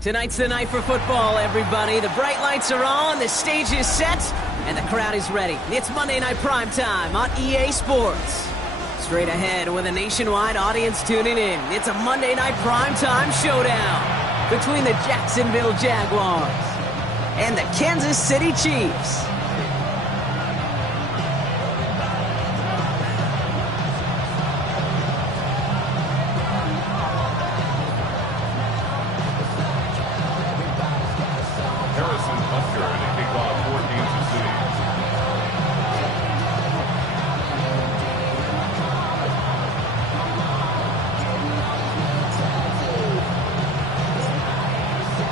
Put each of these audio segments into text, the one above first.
Tonight's the night for football, everybody. The bright lights are on, the stage is set, and the crowd is ready. It's Monday Night Primetime on EA Sports. Straight ahead with a nationwide audience tuning in, it's a Monday Night Primetime showdown between the Jacksonville Jaguars and the Kansas City Chiefs.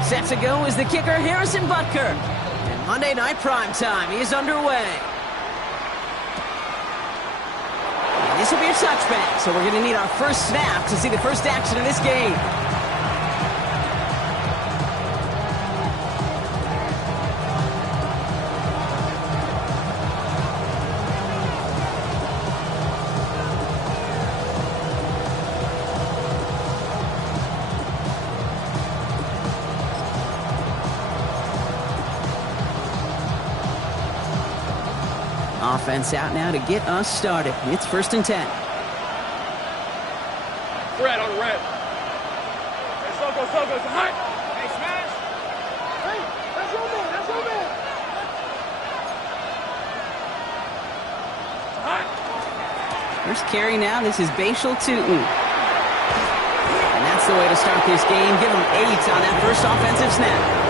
Set to go is the kicker, Harrison Butker. And Monday Night Primetime is underway. And this will be a touchback, so we're going to need our first snap to see the first action of this game. Offense out now to get us started. It's 1st and 10. Red on the red. Hey, Soko, it's hot. Hey, smash. Hey, that's your man. Hot. First carry now. This is Bashal Tootin. And that's the way to start this game. Give them 8 on that first offensive snap.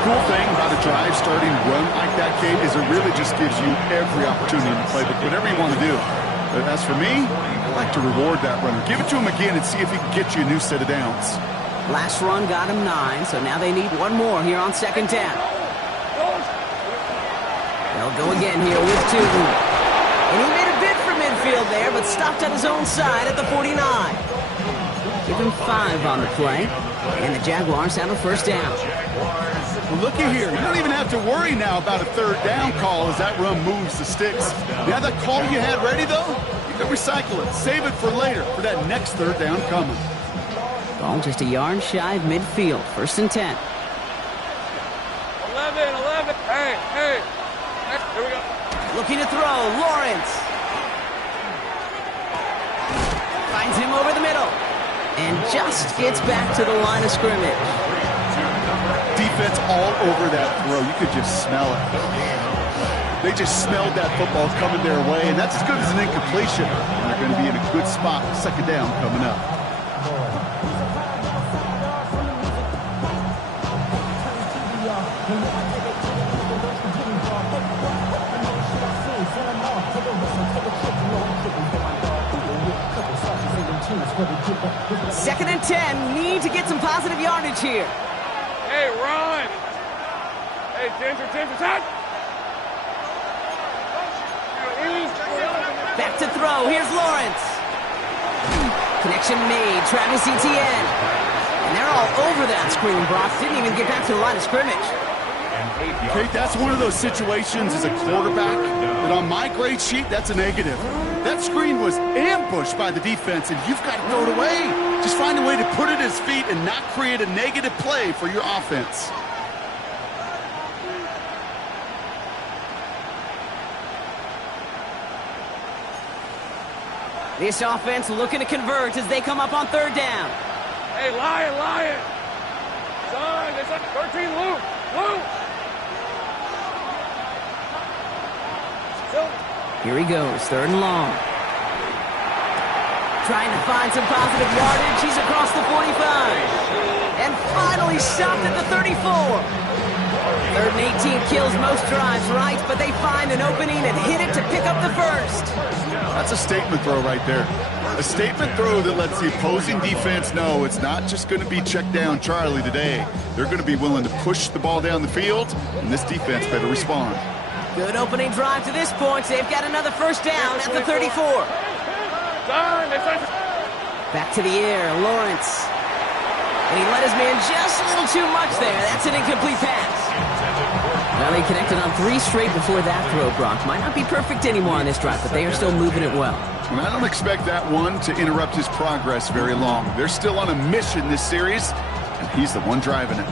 Cool thing about a drive starting run like that, Kate, is it really just gives you every opportunity to play whatever you want to do. But as for me, I like to reward that runner. Give it to him again and see if he can get you a new set of downs. Last run got him 9, so now they need one more here on 2nd down. They'll go again here with Tootin. And he made a bid for midfield there, but stopped on his own side at the 49. Give him 5 on the play, and the Jaguars have a 1st down. Well, looky here. You don't even have to worry now about a 3rd down call as that run moves the sticks. You have that call you had ready, though? You can recycle it. Save it for later for that next 3rd down coming. Ball just a yard shy of midfield. 1st and 10. 11. Hey. Here we go. Looking to throw. Lawrence. Finds him over the middle. And just gets back to the line of scrimmage. Defense all over that throw. You could just smell it. They just smelled that football coming their way, and that's as good as an incompletion. And they're going to be in a good spot. 2nd down coming up. Second and 10. Need to get some positive yardage here. Hey, run. Hey, Ginger, touch. Back to throw. Here's Lawrence. Connection made. Travis Etienne. And they're all over that screen, Brock. Didn't even get back to the line of scrimmage. Kate, that's one of those situations as a quarterback that on my grade sheet, that's a negative. That screen was ambushed by the defense, and you've got to throw it away. Just find a way to put it at his feet and not create a negative play for your offense. This offense looking to convert as they come up on 3rd down. Hey, Lion. Son, it's like 13, Luke. Here he goes, 3rd and long. Trying to find some positive yardage. He's across the 45. And finally stopped at the 34. 3rd and 18 kills most drives, right? But they find an opening and hit it to pick up the 1st. That's a statement throw right there. A statement throw that lets the opposing defense know it's not just going to be check down Charlie today. They're going to be willing to push the ball down the field, and this defense better respond. Good opening drive to this point. They've got another 1st down at the 34. Back to the air, Lawrence. And he let his man just a little too much there. That's an incomplete pass. Well, he connected on 3 straight before that throw, Brock. Might not be perfect anymore on this drive, but they are still moving it well. And I don't expect that one to interrupt his progress very long. They're still on a mission this series. and he's the one driving it.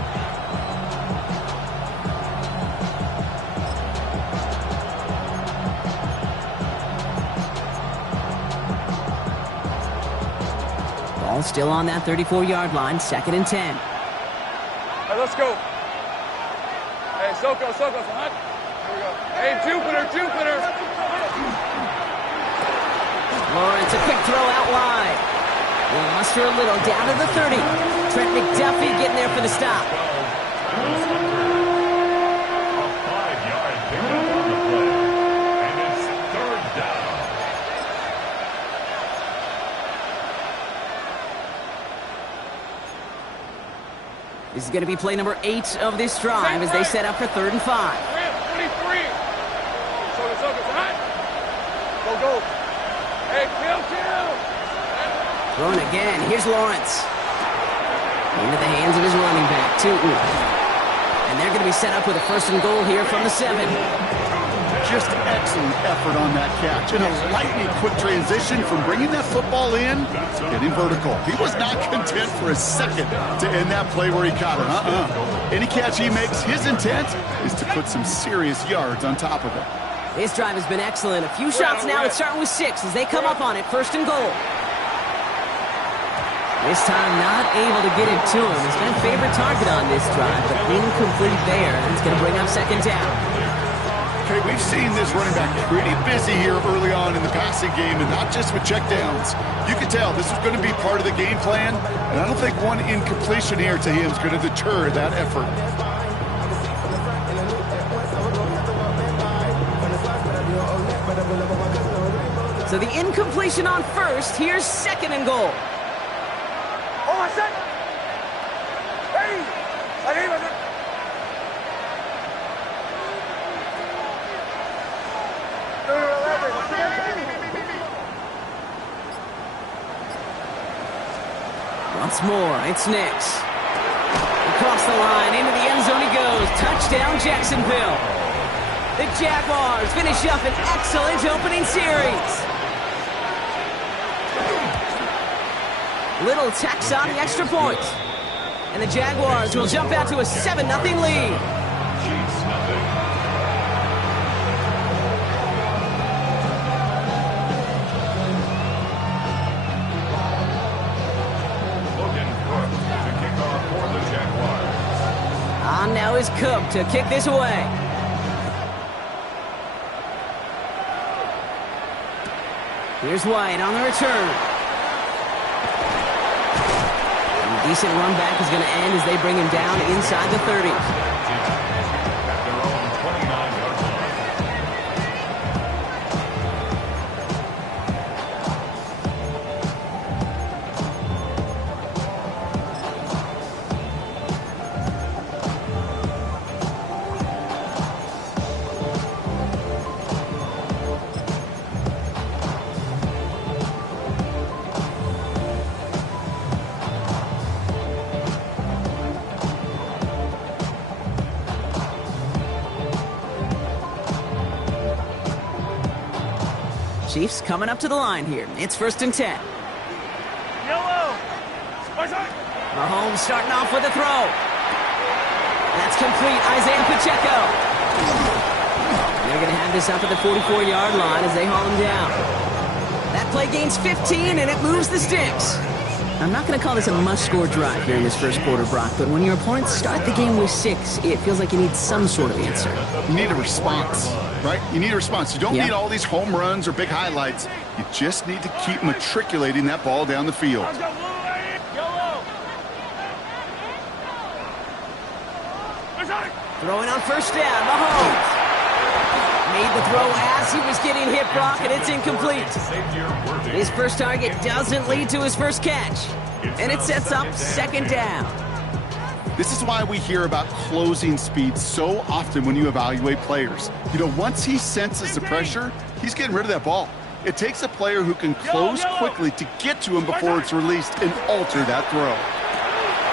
Ball still on that 34-yard line, 2nd and 10. Hey, let's go. Hey, Soko, hot. Here we go. Hey, Jupiter. Lawrence, a quick throw out wide. Will muster a little down to the 30. Trent McDuffie getting there for the stop. This is going to be play number 8 of this drive as they set up for 3rd and 5. 23. Soko, hot. Go. Hey, kill. Throwing again. Here's Lawrence. Into the hands of his running back, Tootin. And they're going to be set up with a 1st and goal here from the 7. Just excellent effort on that catch. And a lightning quick transition from bringing that football in, getting vertical. He was not content for a second to end that play where he caught it. Any catch he makes, his intent is to put some serious yards on top of it. This drive has been excellent. A few shots now. It's starting with 6 as they come up on it. 1st and goal. This time not able to get it to him. He's got a favorite target on this drive, but incomplete there. And it's going to bring up 2nd down. Okay, we've seen this running back pretty busy here early on in the passing game, and not just with checkdowns. You can tell this is going to be part of the game plan, and I don't think one incompletion here to him is going to deter that effort. So the incompletion on 1st. Here's 2nd and goal. Oh, I said. Hey, Once more, it's Nix. Across the line, into the end zone he goes. Touchdown, Jacksonville. The Jaguars finish up an excellent opening series. Little tax on the extra point. And the Jaguars will jump out to a 7-0 lead. On now is Cook to kick this away. Here's White on the return. And a decent run back is going to end as they bring him down inside the 30s. Chiefs coming up to the line here. It's 1st and 10. Yellow. Mahomes starting off with a throw. That's complete. Isaiah Pacheco. They're going to have this up at the 44-yard line as they haul him down. That play gains 15, and it moves the sticks. I'm not going to call this a must-score drive here in this first quarter, Brock, but when your opponents start the game with 6, it feels like you need some sort of answer. You need a response, right? You need a response. You don't need all these home runs or big highlights. You just need to keep matriculating that ball down the field. Throwing on 1st down, Mahomes. Made the throw as he was getting hit, Brock, and it's incomplete. His first target doesn't lead to his first catch, and it sets up 2nd down. This is why we hear about closing speed so often when you evaluate players. You know, once he senses the pressure, he's getting rid of that ball. It takes a player who can close quickly to get to him before it's released and alter that throw.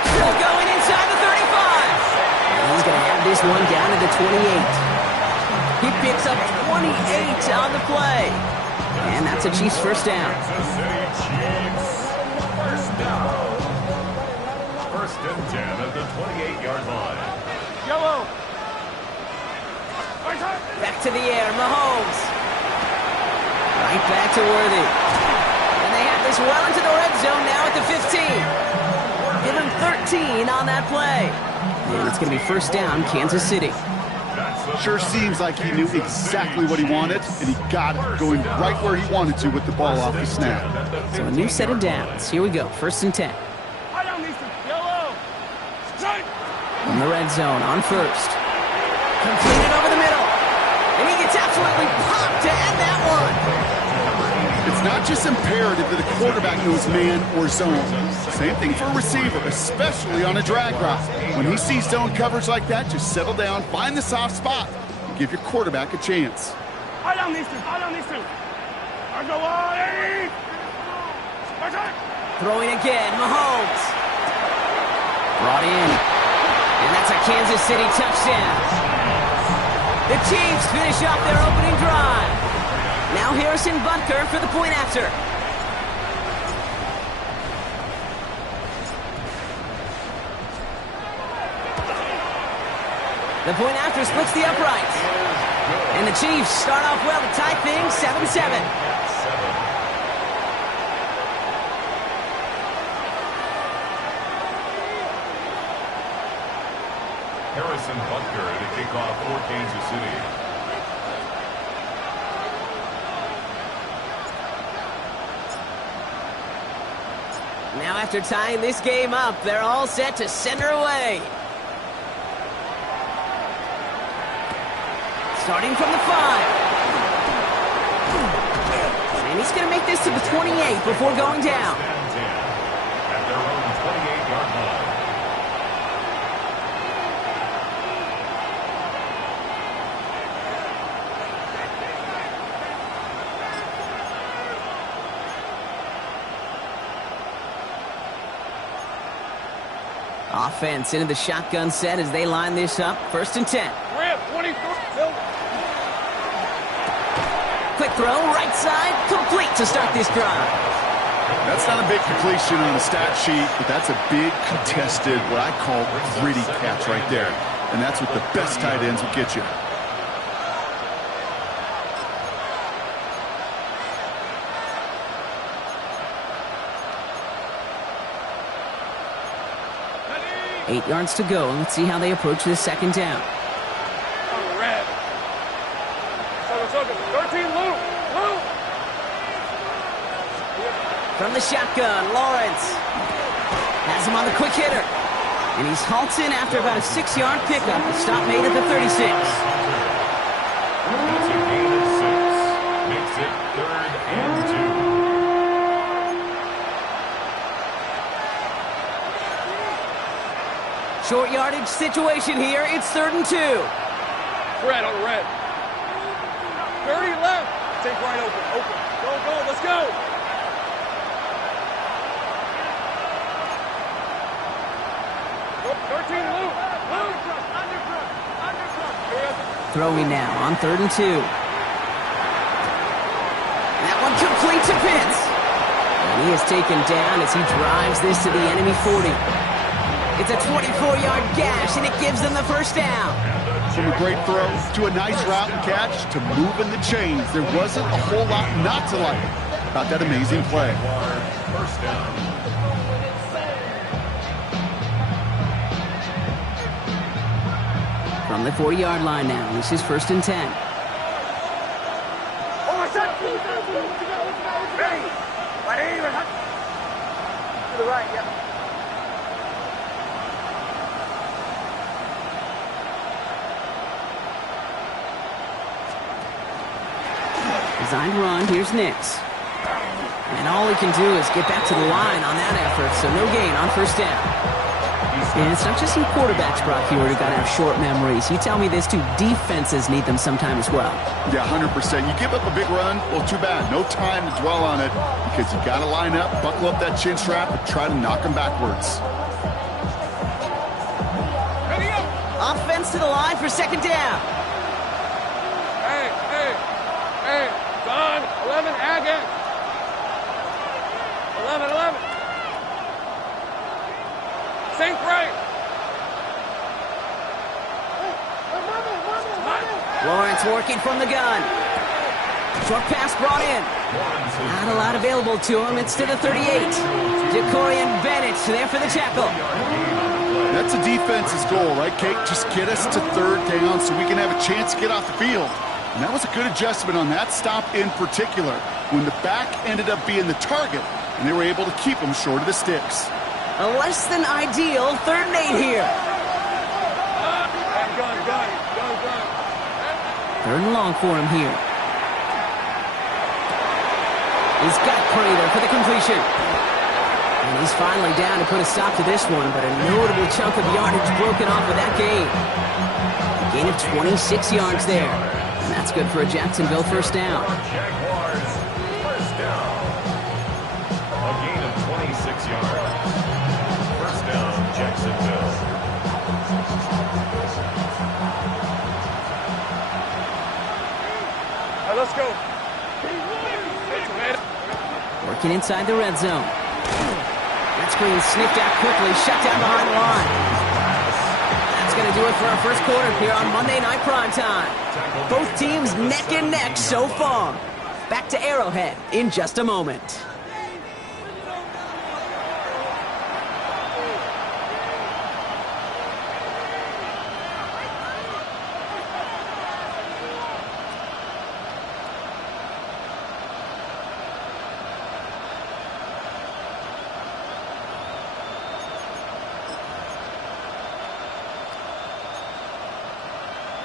Still going inside the 35. And he's going to have this one down to the 28. He picks up 28 on the play. And that's a Chiefs first down. First and 10 at the 28-yard line. Yellow. Back to the air, Mahomes. Right back to Worthy. And they have this well into the red zone now at the 15. Give him 13 on that play. And it's going to be first down, Kansas City. Sure seems like he knew exactly what he wanted, and he got it going right where he wanted to with the ball off the snap. So a new set of downs. Here we go, first and 10. Yellow. Strike. From the red zone on first. Completed over the middle. And he gets absolutely popped to end that one. It's not just imperative that a quarterback knows man or zone. Same thing for a receiver, especially on a drag route. When he sees zone coverage like that, just settle down, find the soft spot, and give your quarterback a chance. I don't need to. I go on. Throwing again, Mahomes. Brought in. And that's a Kansas City touchdown. The Chiefs finish off their opening drive. Now Harrison Butker for the point after. The point after splits the uprights. And the Chiefs start off well to tie things 7-7. Harrison Butker to kick off for Kansas City. Now after tying this game up, they're all set to send her away. Starting from the 5. And he's going to make this to the 28 before going down. At their own 28-yard line. Offense into the shotgun set as they line this up. First and 10. Grab 24. Quick throw, right side, complete to start this drive. That's not a big completion on the stat sheet, but that's a big contested, what I call gritty catch right there. And that's what the best tight ends will get you. Ready? 8 yards to go, and let's see how they approach this second down. Red. 13 loop. From the shotgun, Lawrence has him on the quick hitter. And he's halted after about a 6-yard pickup. The stop made at the 36. That's a gain of 6. Makes it 3rd and 2. Short yardage situation here. It's 3rd and 2. Red on the red. 30 left. Take right open. Go, let's go. Throwing now on 3rd and 2. That one complete to Pitts. And he is taken down as he drives this to the enemy 40. It's a 24-yard gash, and it gives them the first down. From a great throw to a nice route and catch to moving the chains, there wasn't a whole lot not to like about that amazing play. First down. From the 40-yard line now, this is 1st and 10. To the right, yeah. Designed run, here's Nix. And all he can do is get back to the line on that effort, so no gain on first down. And it's not just some quarterbacks, Brock, here who got to have short memories. You tell me this too, defenses need them sometime as well. Yeah, 100%. You give up a big run, well, too bad. No time to dwell on it because you got to line up, buckle up that chin strap, and try to knock them backwards. Offense to the line for second down. Hey, Don, 11, Agate. 11. Sink right. Lawrence working from the gun. Short pass brought in. Not a lot available to him. It's to the 38. Decorian Bennett there for the tackle. That's a defense's goal, right, Kate? Just get us to third down so we can have a chance to get off the field. And that was a good adjustment on that stop in particular, when the back ended up being the target, and they were able to keep him short of the sticks. A less than ideal 3rd and 8 here. Gun. 3rd and long for him here. He's got Prater for the completion. And he's finally down to put a stop to this one, but a notable chunk of yardage broken off with that gain. A gain of 26 yards there. And that's good for a Jacksonville first down. Jaguars, first down. A gain of 26 yards. First down, Jacksonville. All right, let's go. Working inside the red zone. That screen sniffed out quickly, shut down behind the line. That's going to do it for our first quarter here on Monday Night Primetime. Both teams neck and neck so far. Back to Arrowhead in just a moment.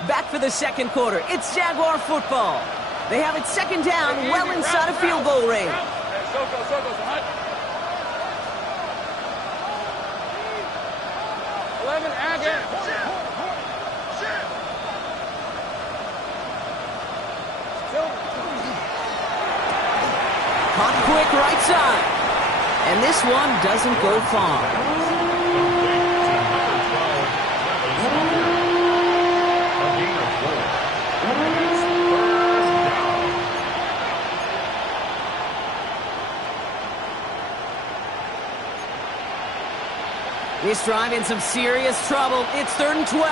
Back for the second quarter. It's Jaguar football. They have it 2nd down, well inside a field goal range. Circles. 11, again. Hot quick right side. And this one doesn't go far. This drive in some serious trouble. It's 3rd and 12.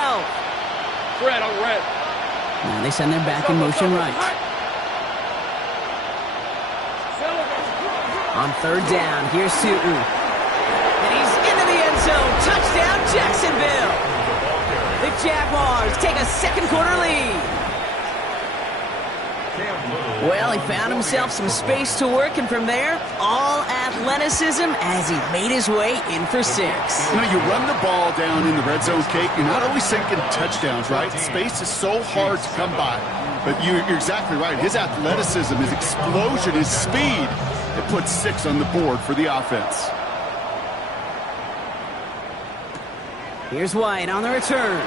Red on red. Now they send their back in motion right. On 3rd down, here's Sutton. And he's into the end zone. Touchdown, Jacksonville. The Jaguars take a second quarter lead. Well, he found himself some space to work, and from there, all athleticism as he made his way in for 6. You know, you run the ball down in the red zone, Kate, you're not always thinking touchdowns, right? Space is so hard to come by. But you're exactly right. His athleticism, his explosion, his speed, it puts 6 on the board for the offense. Here's White on the return.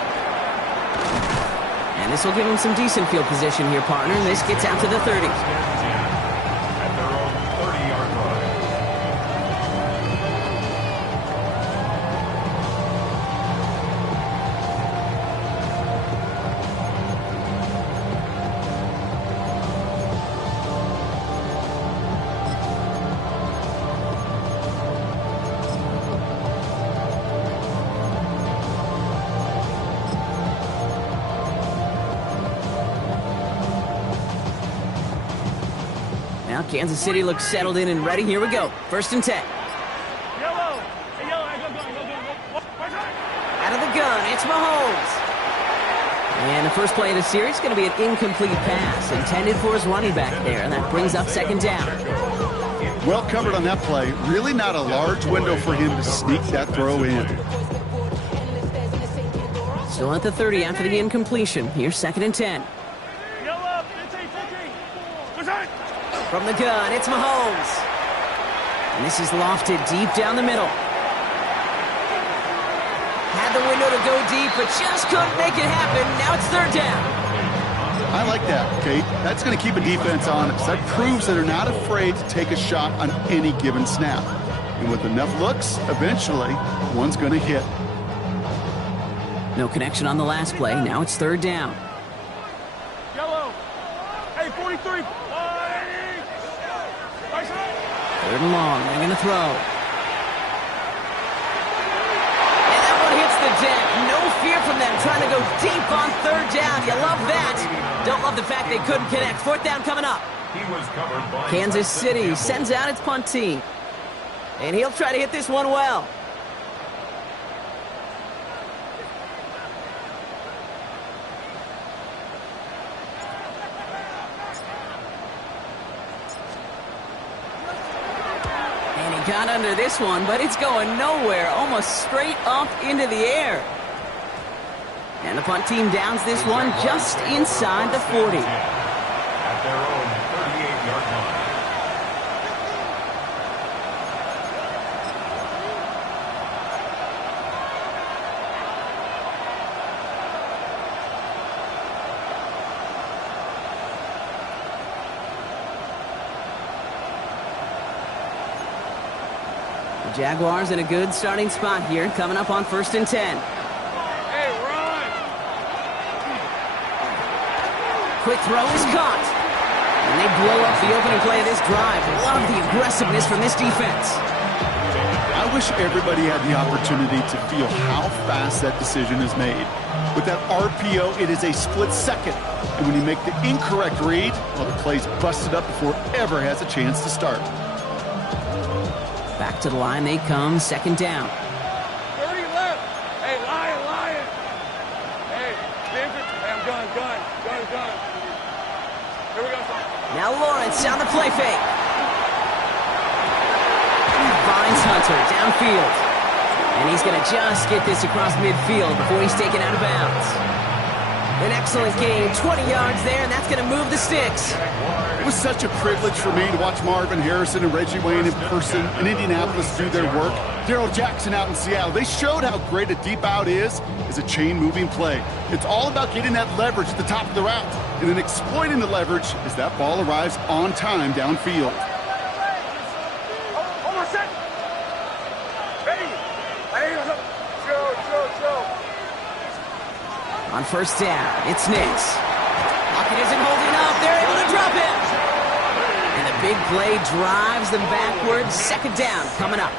And this will give him some decent field position here, partner. This gets out to the 30. At their own 30-yard line. Now Kansas City looks settled in and ready. Here we go. 1st and 10. Yellow. Go. Out of the gun, it's Mahomes. And the first play of the series is going to be an incomplete pass intended for his running back there. And that brings up 2nd down. Well covered on that play. Really not a large window for him to sneak that throw in. Still at the 30 after the incompletion. Here's 2nd and 10. Yellow. 15. From the gun, it's Mahomes. And this is lofted deep down the middle. Had the window to go deep, but just couldn't make it happen. Now it's 3rd down. I like that, Kate. That's going to keep a defense honest. That proves that they're not afraid to take a shot on any given snap. And with enough looks, eventually, one's going to hit. No connection on the last play. Now it's 3rd down. Yellow. Hey, 43. 3rd and long. They're going to throw. love the fact they couldn't connect. Fourth down coming up. He was covered by Kansas City sends out its punt team. And he'll try to hit this one well. And he got under this one, but it's going nowhere. Almost straight up into the air. And the punt team downs this one just inside the 40. At their own 38-yard line. The Jaguars in a good starting spot here, coming up on 1st and 10. Quick throw is caught. And they blow up the opening play of this drive. Love the aggressiveness from this defense. I wish everybody had the opportunity to feel how fast that decision is made. With that RPO, it is a split second. And when you make the incorrect read, well, the play's busted up before it ever has a chance to start. Back to the line they come, 2nd down. 30 left. Hey, Lion. Hey, David. Hey, I'm gun. Here we go, son. Now Lawrence on the play fake. Finds Hunter downfield. And he's going to just get this across midfield before he's taken out of bounds. An excellent game, 20 yards there, and that's going to move the sticks. It was such a privilege for me to watch Marvin Harrison and Reggie Wayne in person in Indianapolis do their work. Daryl Jackson out in Seattle. They showed how great a deep out is as a chain-moving play. It's all about getting that leverage at the top of the route and then exploiting the leverage as that ball arrives on time downfield. Hold on a second. Hey, chill. On 1st down, it's Nix. Pocket isn't holding up. They're able to drop it. And the big play drives them backwards. 2nd down coming up.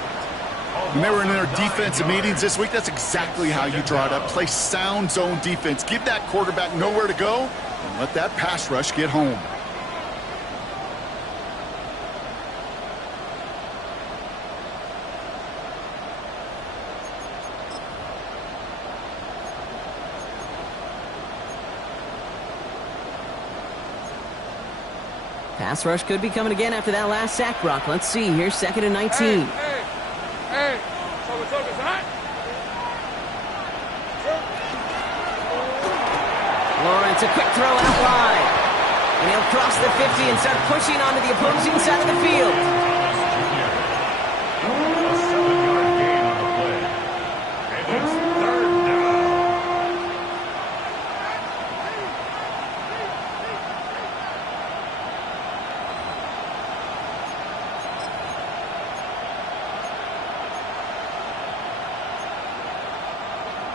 When they were in their defensive meetings this week, that's exactly how you draw it up. Play sound zone defense. Give that quarterback nowhere to go and let that pass rush get home. Pass rush could be coming again after that last sack, Brock. Let's see here, 2nd and 19. Hey. Son. Lawrence, a quick throw out wide. And he'll cross the 50 and start pushing onto the opposing side of the field. A 7-yard gain on the play. And it's 3rd down.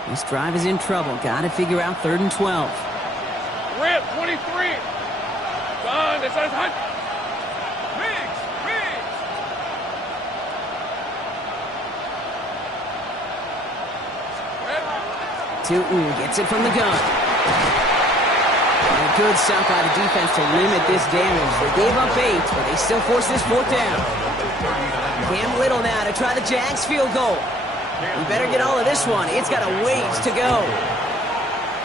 This drive is in trouble. Got to figure out 3rd and 12. Rip, 23. Done. This is Hunt. Biggs. Tootin gets it from the gun. And a good stop by the defense to limit this damage. They gave up 8, but they still force this 4th down. Cam Little now to try the Jags field goal. We better get all of this one. It's got a ways to go.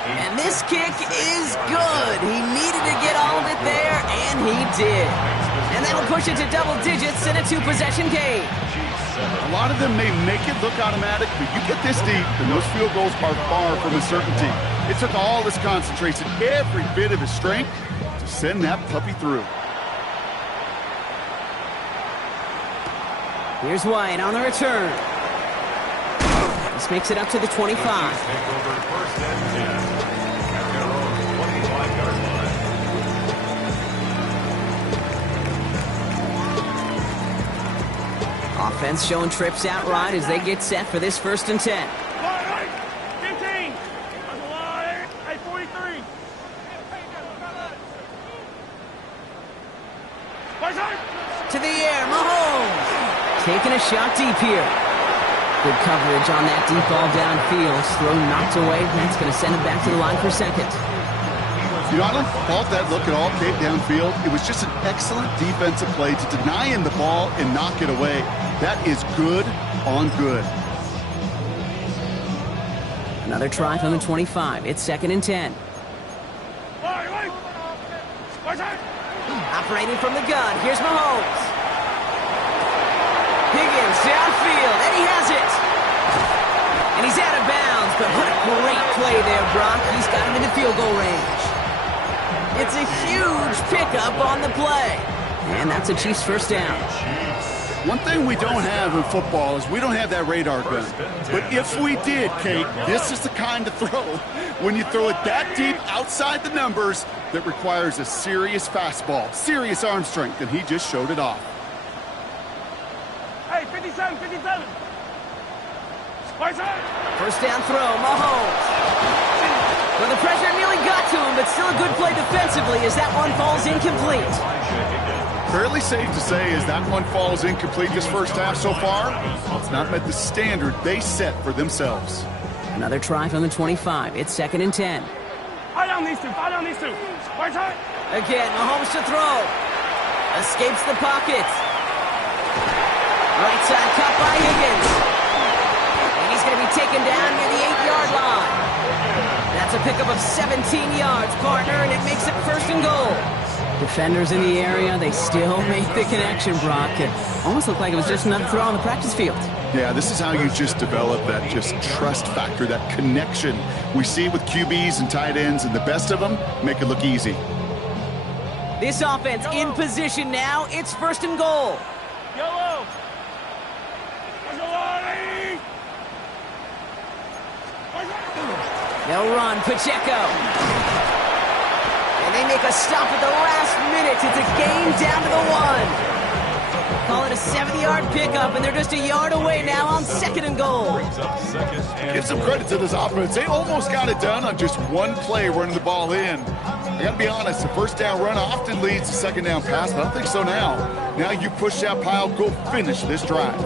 And this kick is good. He needed to get all of it there, and he did. And that'll push it to double digits in a 2-possession game. A lot of them may make it look automatic, but you get this deep, and those field goals are far from a certainty. It took all his concentration, every bit of his strength, to send that puppy through. Here's White on the return. This makes it up to the 25. Take over 1st and 10 at their own 25-yard line. Offense showing trips out right as they get set for this 1st and 10. 15. On the line. Hey, 43. To the air, Mahomes. Taking a shot deep here. Good coverage on that deep ball downfield. Throw knocked away. That's going to send it back to the line for 2nd. He was You know, I don't fault that look at all, Kate, downfield. It was just an excellent defensive play to deny him the ball and knock it away. That is good on good. Another try from the 25. It's 2nd and 10. Operating from the gun. Here's Mahomes. Higgins downfield, and he has it. And he's out of bounds, but what a great play there, Brock. He's got him into field goal range. It's a huge pickup on the play. And that's a Chiefs first down. One thing we don't have in football is we don't have that radar gun. But if we did, Kate, this is the kind of throw, when you throw it that deep outside the numbers, that requires a serious fastball, serious arm strength, and he just showed it off. Hey, 57, 57. First down throw, Mahomes. Well, the pressure nearly got to him, but still a good play defensively as that one falls incomplete. Fairly safe to say as that one falls incomplete this first half so far, it's not met the standard they set for themselves. Another try from the 25. It's 2nd and 10. Fire down these two. Again, Mahomes to throw. Escapes the pocket. Right side cut by Higgins. And he's going to be taken down near the 8-yard line. That's a pickup of 17 yards, partner, and it makes it 1st and goal. Defenders in the area, they still make the connection, Brock. It almost looked like it was just another throw on the practice field. Yeah, this is how you just develop that just trust factor, that connection. We see it with QBs and tight ends, and the best of them make it look easy. This offense in position now. It's 1st and goal. Yellow. They'll run, Pacheco. And they make a stop at the last minute. It's a gain down to the 1. Call it a 70-yard pickup, and they're just a yard away now on 2nd and goal. Give some credit to this offense. They almost got it done on just one play running the ball in. I got to be honest, the first down run often leads to second down pass, but I don't think so now. Now you push that pile, go finish this drive.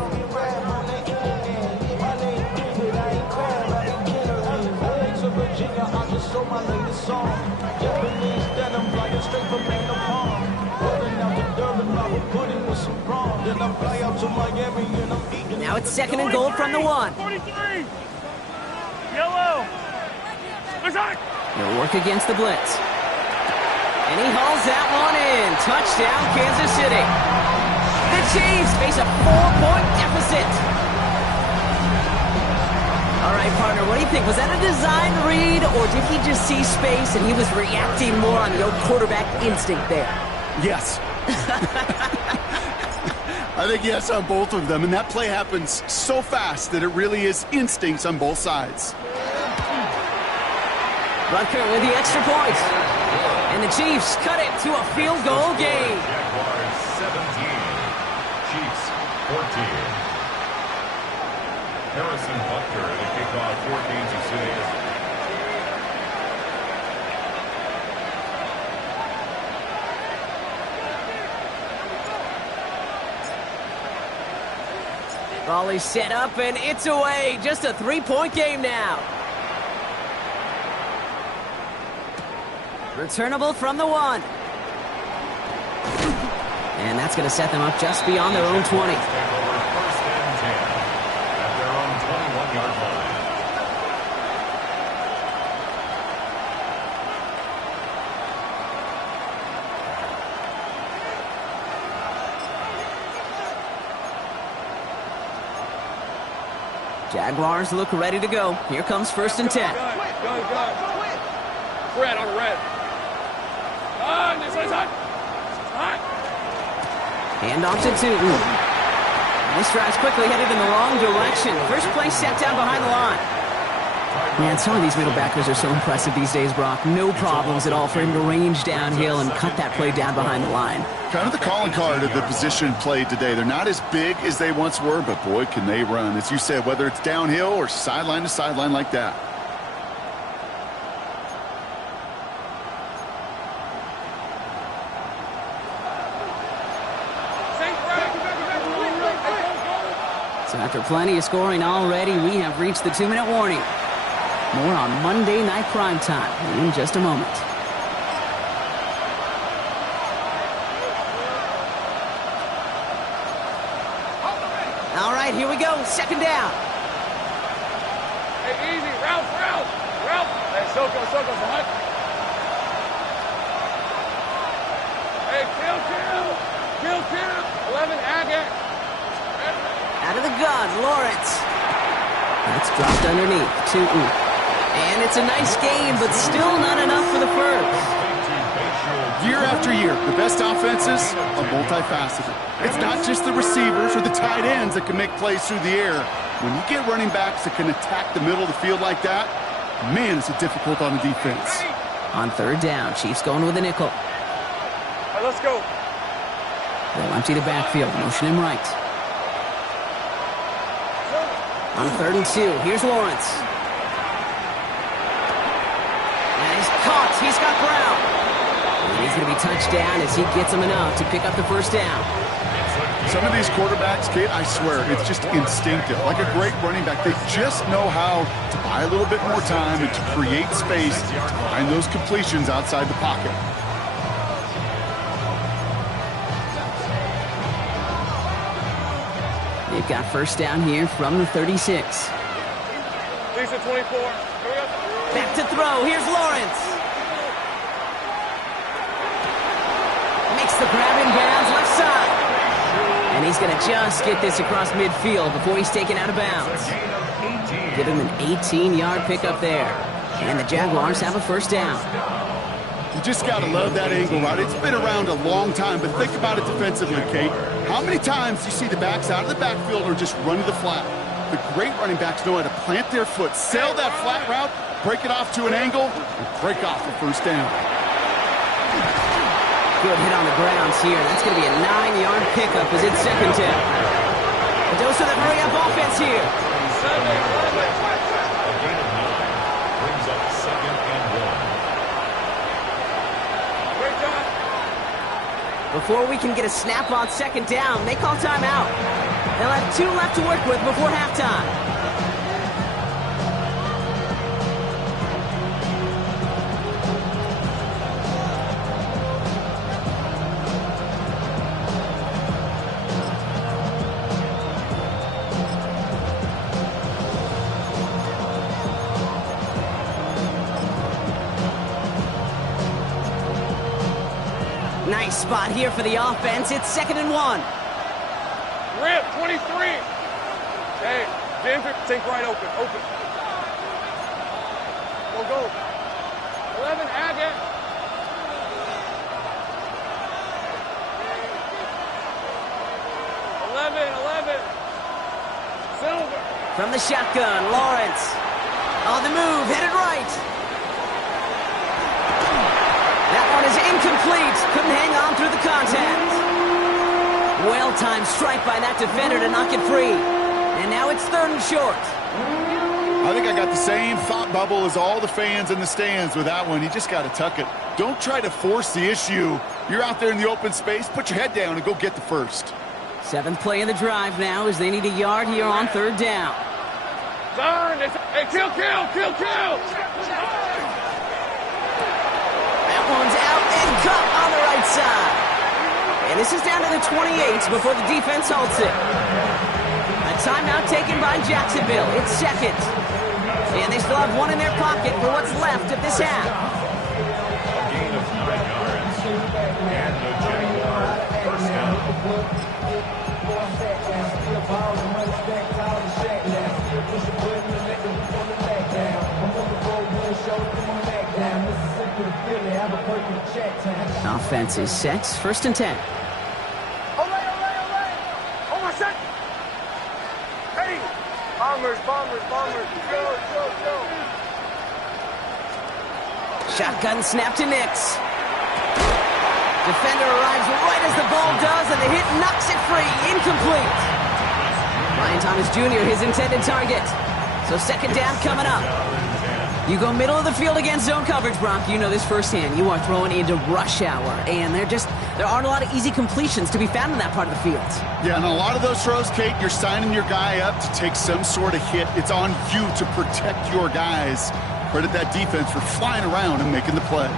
Now it's 2nd and goal from the 1. 43. Yellow. They'll work against the blitz. And he hauls that one in. Touchdown, Kansas City. The Chiefs face a 4-point deficit. All right, partner, what do you think? Was that a design read, or did he just see space and he was reacting more on the old quarterback instinct there? Yes. I think yes on both of them, and that play happens so fast that it really is instincts on both sides. Rutger with the extra point. And the Chiefs cut it to a field goal game. Jaguars 17, Chiefs 14. Harrison Butker at the kickoff for Kansas City. Volley set up, and it's away. Just a 3-point game now. Returnable from the 1. And that's going to set them up just beyond their own 20. First and 10 at their own 21-yard line. Jaguars look ready to go. Here comes 1st and 10. Go. Red on red. Hand off to Tootin. This drive's quickly headed in the wrong direction. First play set down behind the line. Man, some of these middle backers are so impressive these days, Brock. No problems at all for him to range downhill and cut that play down behind the line. Kind of the calling card of the position played today. They're not as big as they once were, but boy, can they run. As you said, whether it's downhill or sideline to sideline like that. So after plenty of scoring already, we have reached the 2-minute warning. More on Monday Night Primetime in just a moment. here we go, second down. Hey, easy, Ralph. Hey, Soko, hunt. Hey, kill. 11, Agate. Out of the gun, Lawrence. That's dropped underneath, Tootin. And it's a nice game, but still not enough for the first. Year after year, the best offenses are multifaceted. It's not just the receivers or the tight ends that can make plays through the air. When you get running backs that can attack the middle of the field like that, man, is it difficult on the defense. On third down, Chiefs going with a nickel. All right, let's go. They'll empty the backfield, motion him right. On 3rd and 2, here's Lawrence. And he's caught. He's got Brown. And he's going to be touched down as he gets him enough to pick up the first down. Some of these quarterbacks, Kate, I swear, it's just instinctive. Like a great running back, they just know how to buy a little bit more time and to create space to find those completions outside the pocket. They've got first down here from the 36. Lisa, 24. Back to throw. Here's Lawrence. Makes the grab in bounds left side. And he's going to just get this across midfield before he's taken out of bounds. Give him an 18-yard pickup there. And the Jaguars have a first down. You just got to love that angle, right? It's been around a long time, but think about it defensively, Kate. How many times do you see the backs out of the backfield or just run to the flat? The great running backs know how to plant their foot, sail that flat route, break it off to an angle, and break off the first down. Good hit on the grounds here. That's going to be a 9-yard pickup as it's second down. A dose of the hurry-up offense here. Brings up 2nd and 1. Great job. Before we can get a snap on second down, they call timeout. They'll have 2 left to work with before halftime. Nice spot here for the offense. It's 2nd and 1. Rip, 23. Hey, Denver, take right open. Go. 11, Agate. 11. Silver. From the shotgun, Lawrence. On the move, headed right. That one is incomplete. Couldn't hang on through the contact. Well-timed strike by that defender to knock it free. And now it's 3rd and short. I think I got the same thought bubble as all the fans in the stands with that one. You just got to tuck it. Don't try to force the issue. You're out there in the open space. Put your head down and go get the first. 7th play of the drive now as they need a yard here on 3rd down. Turn. Hey, kill. That one's out and cut on the right side. And this is down to the 28 before the defense halts it. A timeout taken by Jacksonville. It's 2nd. And they still have 1 in their pocket for what's left of this half. A gain of 9 yards. And the Jaguars first down. Offense is set. 1st and 10. Olay. Oh, my set. Hey. Bombers. Go. Shotgun snap to Nix. Defender arrives right as the ball does, and the hit knocks it free. Incomplete. Ryan Thomas Jr., his intended target. So 2nd down coming up. You go middle of the field against zone coverage, Bronk. You know this firsthand. You are throwing into rush hour, and there aren't a lot of easy completions to be found in that part of the field. Yeah, and a lot of those throws, Kate, you're signing your guy up to take some sort of hit. It's on you to protect your guys. Credit that defense for flying around and making the play.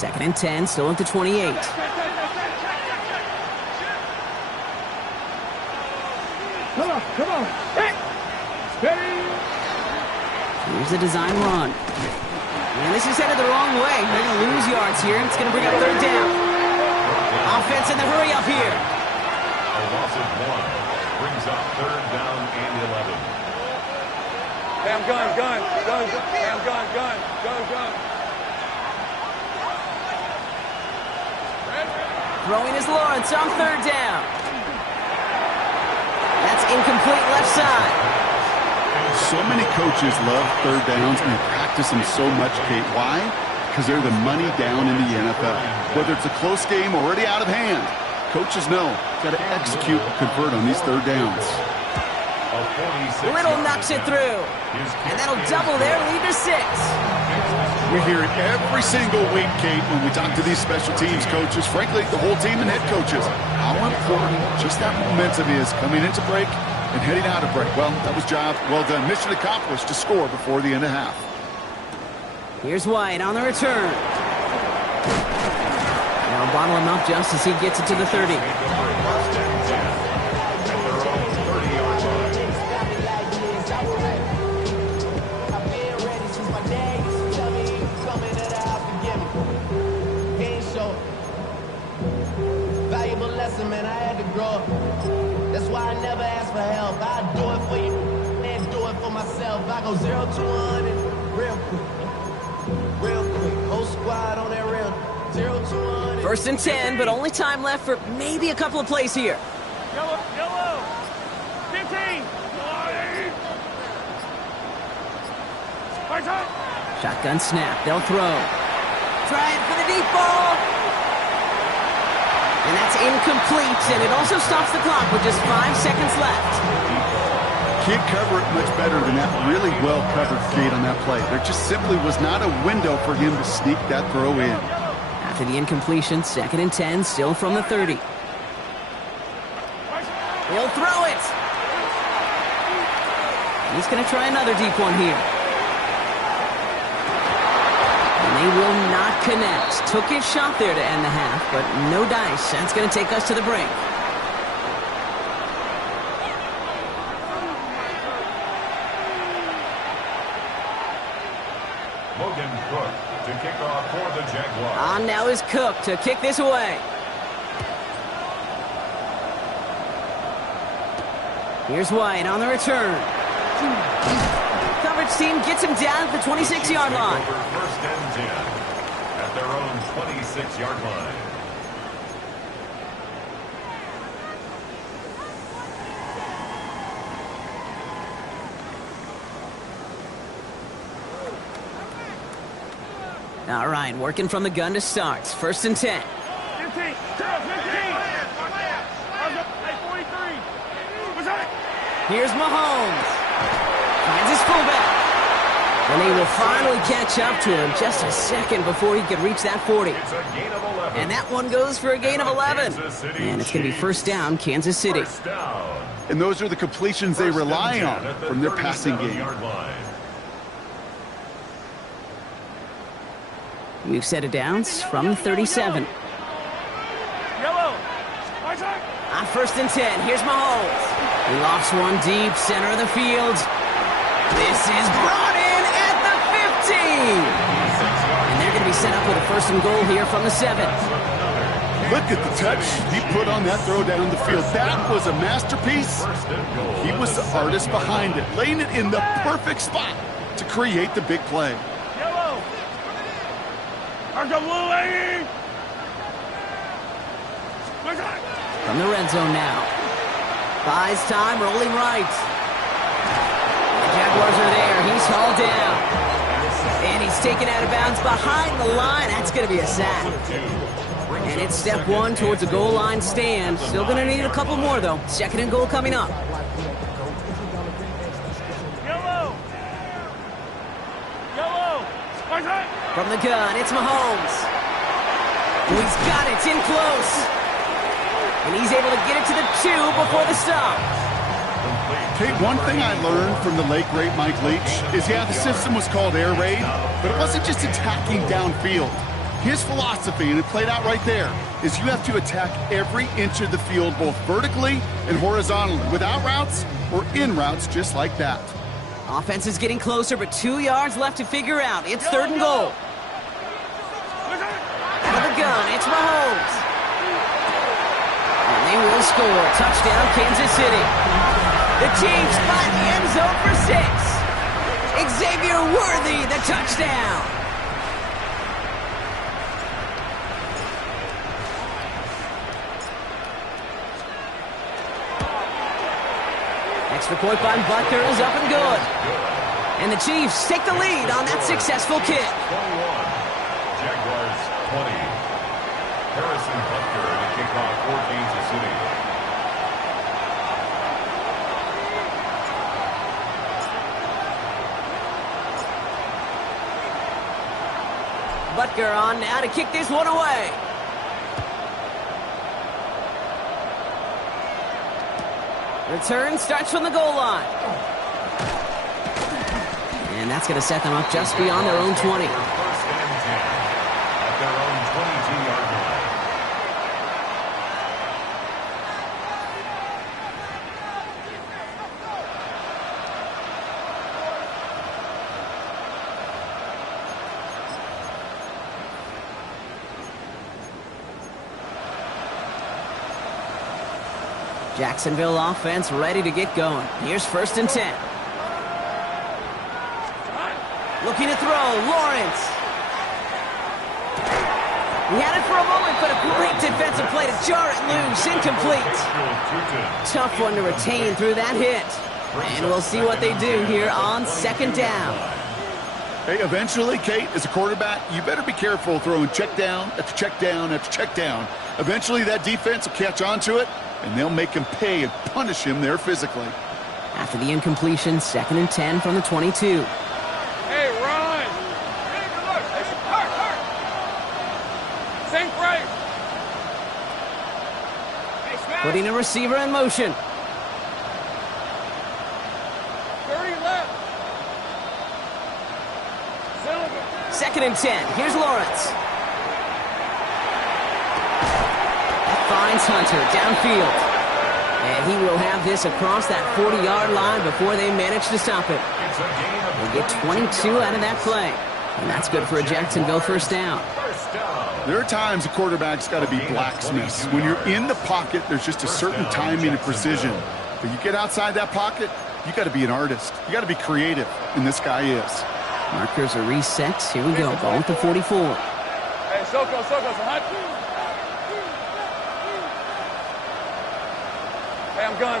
Second and 10, still at the 28. Come on. Hey. Steady. Here's the design run. And this is headed the wrong way. They're going to lose yards here. It's going to bring up third down. Offense in the hurry up here. A loss of 1 brings up third down and 11. Damn gun. Throwing is Lawrence on third down. That's incomplete left side. So many coaches love third downs and they practice them so much, Kate. Why? Because they're the money down in the NFL. Whether it's a close game already out of hand, coaches know got to execute and convert on these third downs. Little knocks it through. And that'll double their lead to 6. We hear it every single week, Kate, when we talk to these special teams coaches, frankly, the whole team and head coaches, how important just that momentum is coming into break and heading out of break. Well, that was job well done. Mission accomplished to score before the end of half. Here's White on the return. Now bottle him up just as he gets it to the 30. Man, I had to grow up. That's why I never ask for help. I do it for you and do it for myself. I go 0 to 100 real quick. Whole squad on that rail. 0 to 100. First and 10, but only time left for maybe a couple of plays here. Yellow. 15. Shotgun snap. They'll throw. Trying for the deep ball. And that's incomplete, and it also stops the clock with just 5 seconds left. Can't cover it much better than that really well-covered Kate on that play. There just simply was not a window for him to sneak that throw in. After the incompletion, second and 10, still from the 30. He'll throw it. He's going to try another deep one here. They will not connect. Took his shot there to end the half, but no dice. That's going to take us to the break. Logan Cook to kick off for the Jaguars. On now is Cook to kick this away. Here's White on the return. Coverage team gets him down at the 26-yard line. First and 10 at their own 26-yard line. All right, working from the gun to start. First and 10. 15. 43. Here's Mahomes. Kansas fullback. And they will finally catch up to him just a second before he could reach that 40. It's a gain of 11. And that one goes for a gain of 11. And it's going to be first down, Kansas City. First down. And those are the completions they rely on from their passing game. We've set it downs from the 37. Yellow. On first and 10, here's Mahomes. He lofts one deep, center of the field. This is brought in at the 15. And they're going to be set up with a first and goal here from the 7. Look at the touch he put on that throw down the field. That was a masterpiece. He was the artist behind it, laying it in the perfect spot to create the big play. Yellow. RWA. From the red zone now. Buys time, rolling right. The Jaguars are there. He's hauled down. And he's taken out of bounds behind the line. That's going to be a sack. And it's step one towards a goal line stand. Still going to need a couple more, though. Second and goal coming up. Yellow. From the gun, it's Mahomes. He's got it. It's in close. And he's able to get it to the 2 before the stop. Kate, one thing I learned from the late, great Mike Leach is, yeah, the system was called air raid, but it wasn't just attacking downfield. His philosophy, and it played out right there, is you have to attack every inch of the field, both vertically and horizontally, with out routes or in routes just like that. Offense is getting closer, but 2 yards left to figure out. It's 3rd and goal. Out of the gun, it's Mahomes. And they will score. Touchdown, Kansas City. The Chiefs find the end zone for 6. Xavier Worthy, the touchdown. Extra point by Butker is up and good. And the Chiefs take the lead on that successful kick. 21. Jaguars 20. Harrison Butker to kick off for Kansas City. Butker on now to kick this one away. Return starts from the goal line. And that's going to set them up just beyond their own 20. First and 10 at their own 22-yard line. Jacksonville offense ready to get going. Here's 1st and 10. Looking to throw, Lawrence. He had it for a moment, but a great defensive play to jar it loose. Incomplete. Tough one to retain through that hit. And we'll see what they do here on 2nd down. Hey, eventually, Kate, as a quarterback, you better be careful throwing check down after check down after check down. Eventually, that defense will catch on to it, and they'll make him pay and punish him there physically. After the incompletion, 2nd and 10 from the 22. Hey, run! Sink right! Hey, smash! Putting a receiver in motion. 30 left! Silver! 2nd and 10. Here's Lawrence. Finds Hunter downfield. And he will have this across that 40-yard line before they manage to stop it. They get 22 out of that play. And that's good for a Jacksonville 1st down. There are times a quarterback's got to be blacksmiths. When you're in the pocket, there's just a certain timing and precision. But you get outside that pocket, you got to be an artist. You got to be creative, and this guy is. Markers are reset. Here we go. Ball with the 44. Hey, Soko, hot. Hey, I'm gun.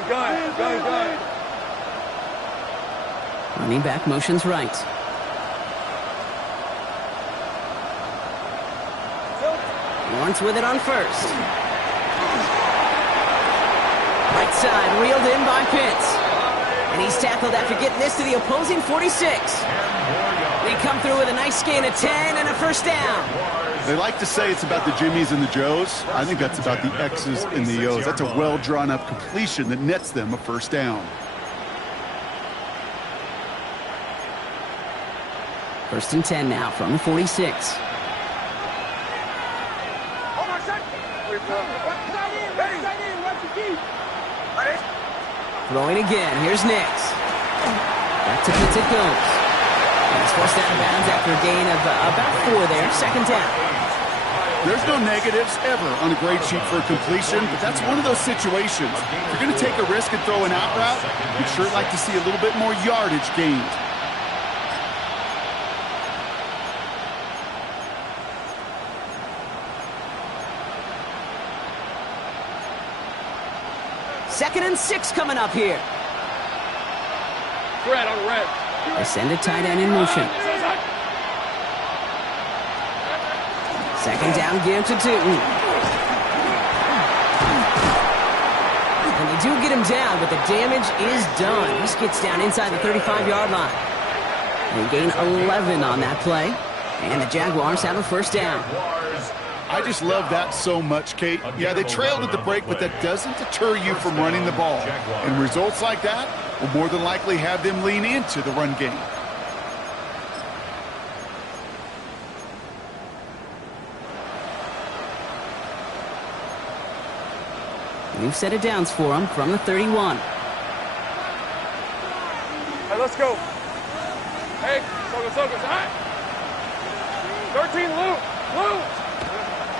Running back motions right. Lawrence with it on 1st. Right side, reeled in by Pitts. And he's tackled after getting this to the opposing 46. They come through with a nice gain of 10 and a 1st down. They like to say it's about the Jimmies and the Joes. I think that's about the X's and the O's. That's a well-drawn-up completion that nets them a 1st down. 1st and 10 now from the 46. Throwing again. Here's Nix. Back to Pitts it goes. And he's forced out of bounds after a gain of about 4 there. 2nd down. There's no negatives ever on a grade sheet for a completion, but that's one of those situations. If you're going to take a risk and throw an out route, you'd sure like to see a little bit more yardage gained. Second and 6 coming up here. Red on red. They send a tight end in motion. 2nd down, give to Tootin. And they do get him down, but the damage is done. He gets down inside the 35-yard line. They gain 11 on that play. And the Jaguars have a 1st down. I just love that so much, Kate. Yeah, they trailed at the break, but that doesn't deter you from running the ball. And results like that will more than likely have them lean into the run game. New set of downs for him from the 31. Hey, let's go. Hey, Sogo, high. 13, Lou.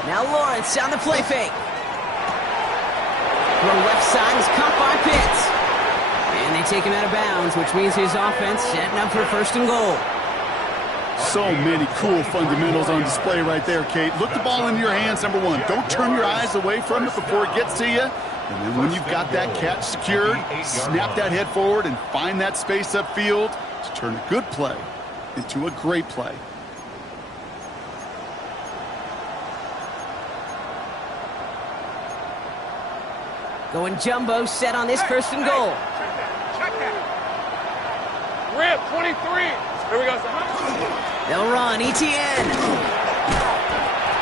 Now Lawrence on the play fake. Throw left side is caught by Pitts. And they take him out of bounds, which means his offense setting up for first and goal. So many cool fundamentals on display right there, Kate. Look the ball into your hands, number one. Don't turn your eyes away from it before it gets to you. And then when you've got that catch secured, snap that head forward and find that space upfield to turn a good play into a great play. Going jumbo set on this first and goal. Check that. Rip, 23. Here we go. They'll run, ETN.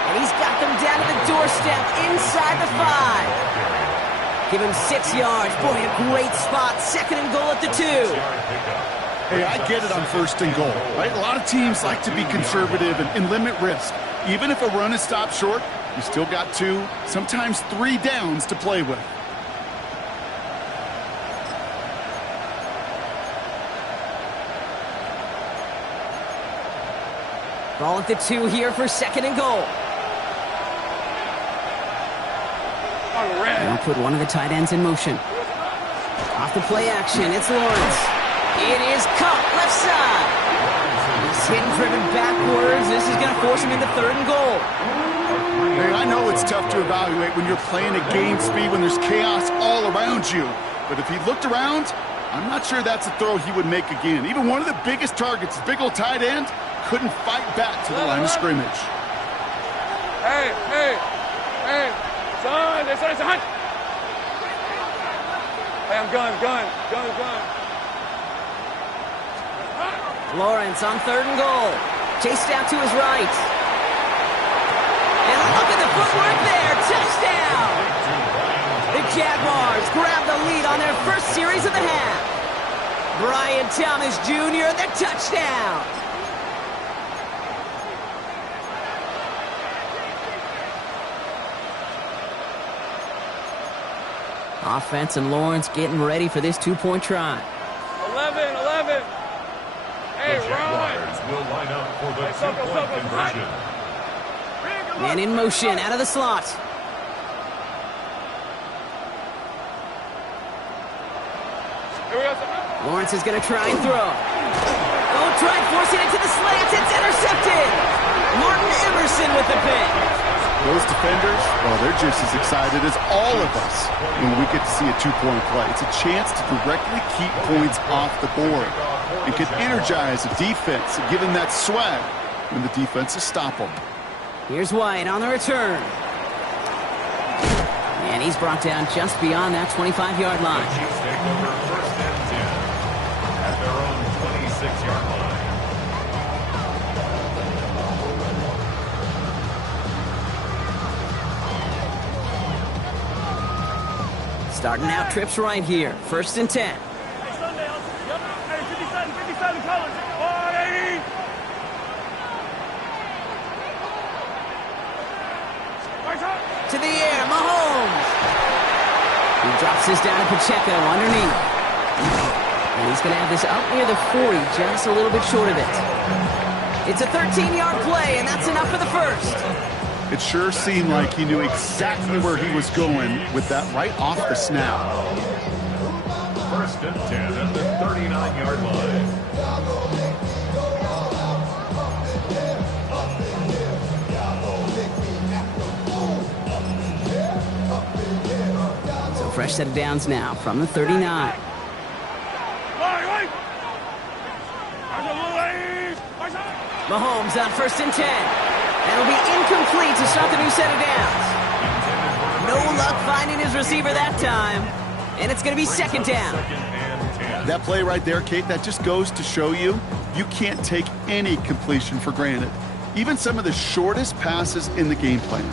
And he's got them down to the doorstep inside the 5. Give him 6 yards. Boy, a great spot. Second and goal at the 2. Hey, I get it on first and goal, right? A lot of teams like to be conservative and limit risk. Even if a run is stopped short, you still got 2, sometimes 3 downs to play with. Ball at the 2 here for second and goal. They'll put one of the tight ends in motion. Off the play action, it's Lawrence. It is caught left side. He's hit and driven backwards. This is going to force him into third and goal. Hey, I know it's tough to evaluate when you're playing at game speed, when there's chaos all around you. But if he looked around, I'm not sure that's a throw he would make again. Even one of the biggest targets, his big old tight end, couldn't fight back to the line of scrimmage. Hey, son, it's a hunt. Hey, I'm gun. Lawrence on third and goal. Chased out to his right. And look at the footwork there. Touchdown! The Jaguars grab the lead on their first series of the half. Brian Thomas Jr., the touchdown. Offense and Lawrence getting ready for this 2-point try. 11. Hey, the Jaguars will line up for the 2-point conversion. Man in motion out of the slot. Here we go. Lawrence is going to try and throw. Oh, try and force it into the slants. It's intercepted. Martin Emerson with the pick. Those defenders, well, they're just as excited as all of us when we get to see a 2-point play. It's a chance to directly keep points off the board. It can energize a defense and give them that swag when the defenses stop them. Here's White on the return. And he's brought down just beyond that 25-yard line. The Chiefs take over first and 10 at their own 26-yard line. Starting out trips right here. First and 10. Hey, Sundale. Yep. Hey, 57 colors. 180. To the air, Mahomes. He drops this down to Pacheco underneath. And he's going to have this up near the 40, just a little bit short of it. It's a 13-yard play, and that's enough for the first. It sure seemed like he knew exactly where he was going with that right off the snap. First and 10 at the 39-yard line. So fresh set of downs now from the 39. Mahomes on first and 10. That'll be incomplete to start the new set of downs. No luck finding his receiver that time. And it's going to be second down. That play right there, Kate, that just goes to show you can't take any completion for granted. Even some of the shortest passes in the game plan.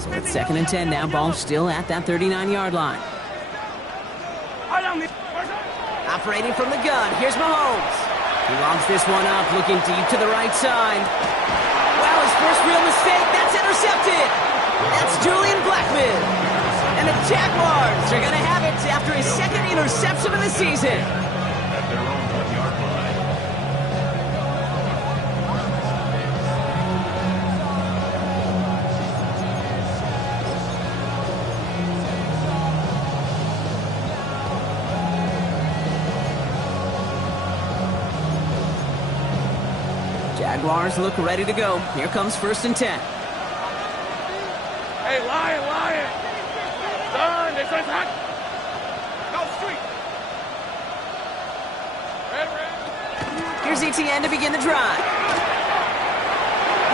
So it's second and 10 now. Ball still at that 39-yard line. Operating from the gun, here's Mahomes. He lobs this one up, looking deep to the right side. Well first real mistake. That's intercepted. That's Julian Blackman. And the Jaguars are going to have it after his second interception of the season. At their own 1-yard line. Jaguars look ready to go. Here comes 1st and 10. Hey, Lion! Done! This one's hot! Go street! Red. Here's ETN to begin the drive.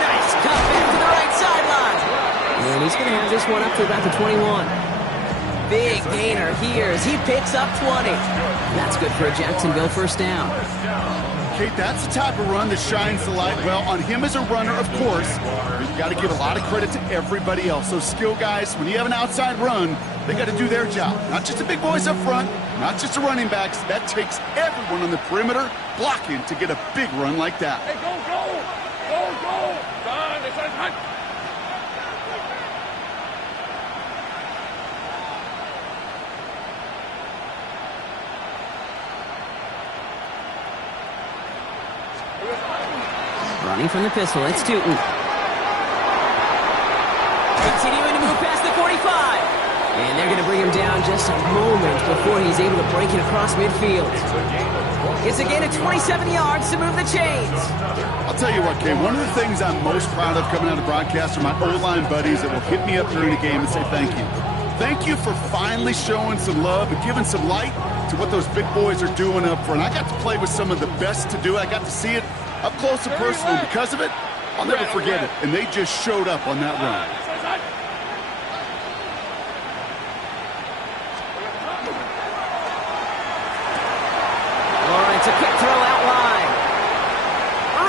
Nice cut back to the right sideline. And he's going to have this one up to about the 21. Big gainer here as he picks up 20. That's good for a Jacksonville first down. Kate, that's the type of run that shines the light well on him as a runner, of course. You've got to give a lot of credit to everybody else. Those skill guys, when you have an outside run, they got to do their job. Not just the big boys up front, not just the running backs. That takes everyone on the perimeter blocking to get a big run like that. Hey, go! Done! This one's hot! Running from the pistol, it's Tootin. Continuing to move past the 45. And they're going to bring him down just a moment before he's able to break it across midfield. It's a gain of 27 yards to move the chains. I'll tell you what, Kate, one of the things I'm most proud of coming out of broadcast are my O-line buddies that will hit me up during the game and say thank you. Thank you for finally showing some love and giving some light to what those big boys are doing up front. I got to play with some of the best to do it. I got to see it up close and personal. Because of it, I'll never forget it. And they just showed up on that run. All right, it's a quick throw out wide.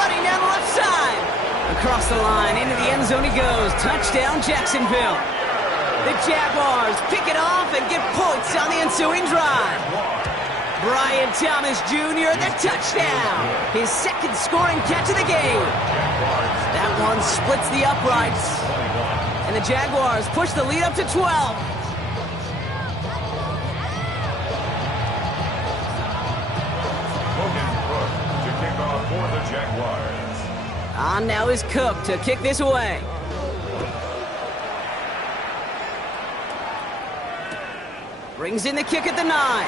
Running down the left side. Across the line, into the end zone he goes. Touchdown, Jacksonville. The Jaguars pick it off and get points on the ensuing drive. Brian Thomas Jr., the touchdown. His second scoring catch of the game. That one splits the uprights. And the Jaguars push the lead up to 12. To kick off for the Jaguars. On now is Cook to kick this away. Brings in the kick at the 9.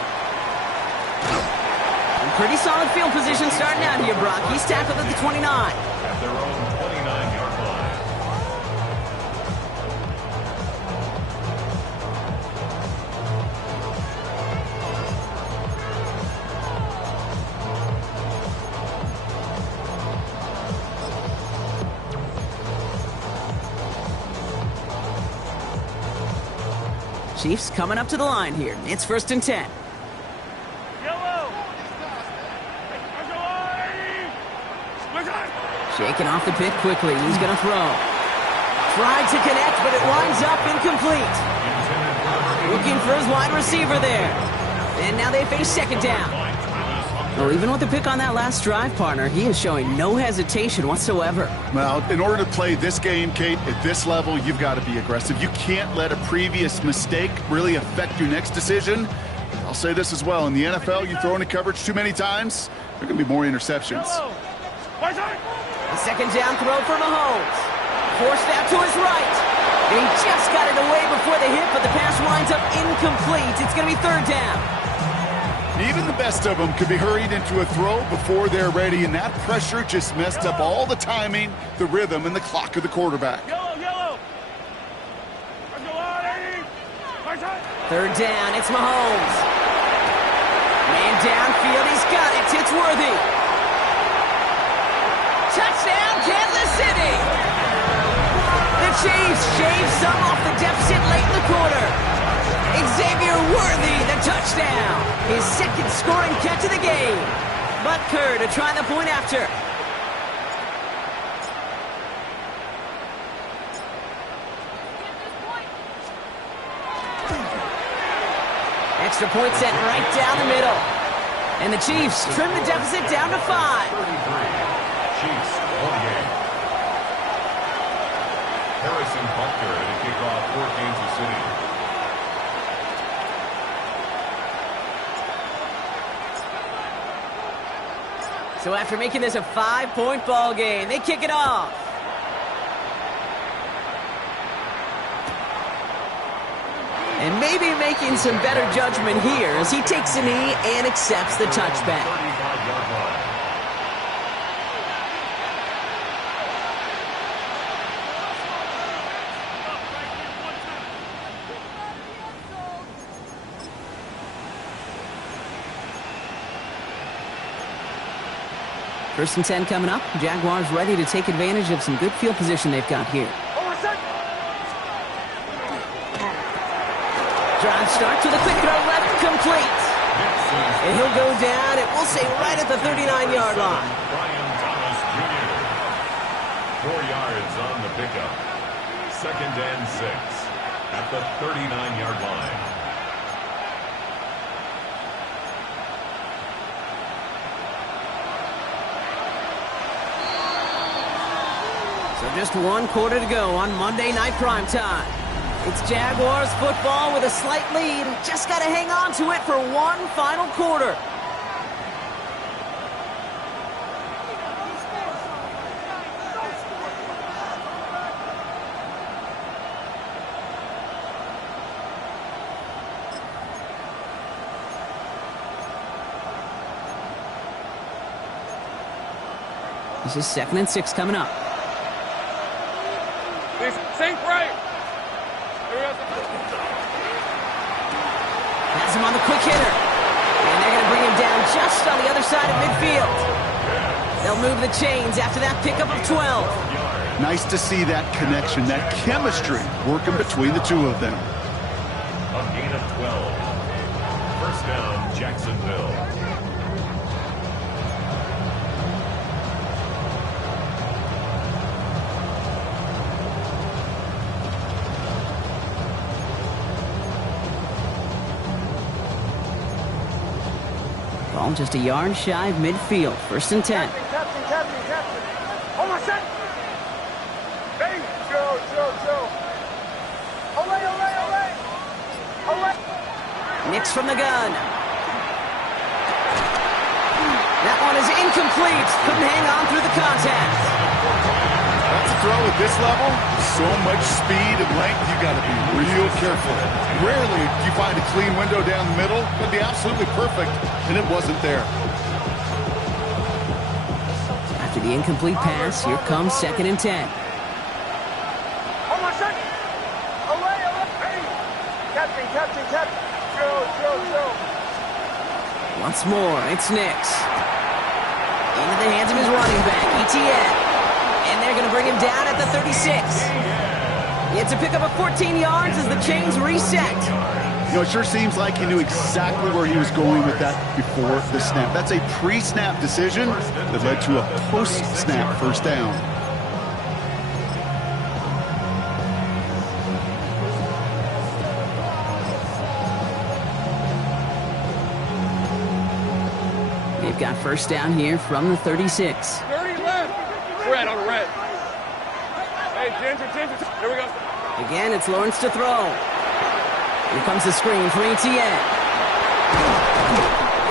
And pretty solid field position starting out here, Brock. He's tackled at the 29. At their own 29-yard line. Chiefs coming up to the line here. It's 1st and 10. Shaking off the pick quickly. He's going to throw. Tried to connect, but it winds up incomplete. Looking for his wide receiver there. And now they face second down. Well, even with the pick on that last drive, partner, he is showing no hesitation whatsoever. Well, in order to play this game, Kate, at this level, you've got to be aggressive. You can't let a previous mistake really affect your next decision. I'll say this as well. In the NFL, you throw into coverage too many times, there are going to be more interceptions. The second down throw for Mahomes. Forced out to his right. He just got it away before the hit, but the pass winds up incomplete. It's going to be third down. Even the best of them could be hurried into a throw before they're ready, and that pressure just messed up all the timing, the rhythm, and the clock of the quarterback. Third down, it's Mahomes. Man downfield, he's got it. It's Worthy. Touchdown, Kansas City. The Chiefs shave some off the deficit late in the quarter. Xavier Worthy, the touchdown. His second scoring catch of the game. Butker to try the point after. Extra point set right down the middle. And the Chiefs trim the deficit down to 5. 33. Chiefs 28. Butker to kick off for Kansas City. So after making this a 5-point ball game, they kick it off. And maybe making some better judgment here as he takes a knee and accepts the touchback. 35-yard line. First and 10 coming up. Jaguars ready to take advantage of some good field position they've got here. Drive starts with a quick throw left, complete. And he'll go down, and we'll say right at the 39-yard line. Brian Thomas Jr. 4 yards on the pickup. 2nd and 6 at the 39-yard line. So just 1 quarter to go on Monday Night Primetime. It's Jaguars football with a slight lead. Just got to hang on to it for one final quarter. This is 2nd and 6 coming up. Sink right. Has him on the quick hitter. And they're going to bring him down just on the other side of midfield. They'll move the chains after that pickup of 12. Nice to see that connection, that chemistry working between the two of them. A gain of 12. First down, Jacksonville. Ball just a yard shy of midfield. 1st and 10. Captain. Hold on, set. Hey, Joe. Olay. Nix from the gun. That one is incomplete. Couldn't hang on through the contact. That's a throw at this level. So much speed and length, you got to be real careful. Rarely do you find a clean window down the middle. It'd be absolutely perfect, and it wasn't there. After the incomplete pass, here comes 2nd and 10. Hold on, set. Olay. Hey. Captain. Joe. Once more, it's Nix. Into the hands of his running back, ETN. And they're going to bring him down at the 36. It's a pickup of 14 yards as the chains reset. You know, it sure seems like he knew exactly where he was going with that before the snap. That's a pre-snap decision that led to a post-snap first down. They've got first down here from the 36. 30 left. Red on the red. Hey, Ginger. Here we go. Again, it's Lawrence to throw. Here comes the screen for ETN.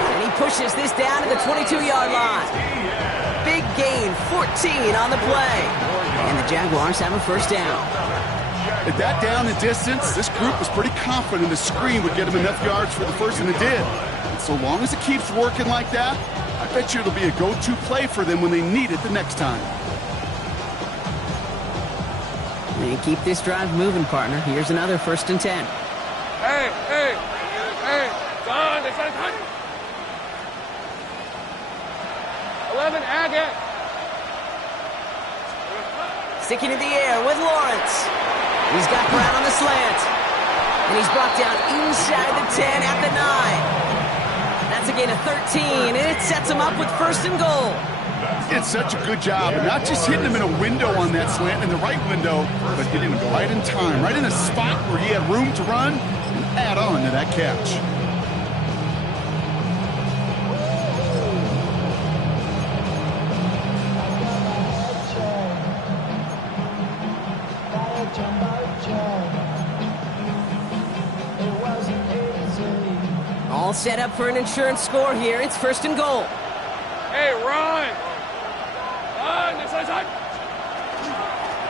And he pushes this down to the 22-yard line. Big gain, 14 on the play. And the Jaguars have a first down. At that down and distance, this group was pretty confident the screen would get him enough yards for the first, and it did. And so long as it keeps working like that, I bet you it'll be a go-to play for them when they need it the next time. They keep this drive moving, partner. Here's another 1st and 10. Hey. Done. 11, Agate. Sticking in the air with Lawrence. He's got Brown on the slant. And he's brought down inside the 10 at the 9. That's a gain of 13, and it sets him up with 1st and goal. Did such a good job, and not just hitting him in a window on that slant, in the right window, but hitting him right in time, right in a spot where he had room to run and add on to that catch. All set up for an insurance score here. It's 1st and goal. Hey, run! Run! This side.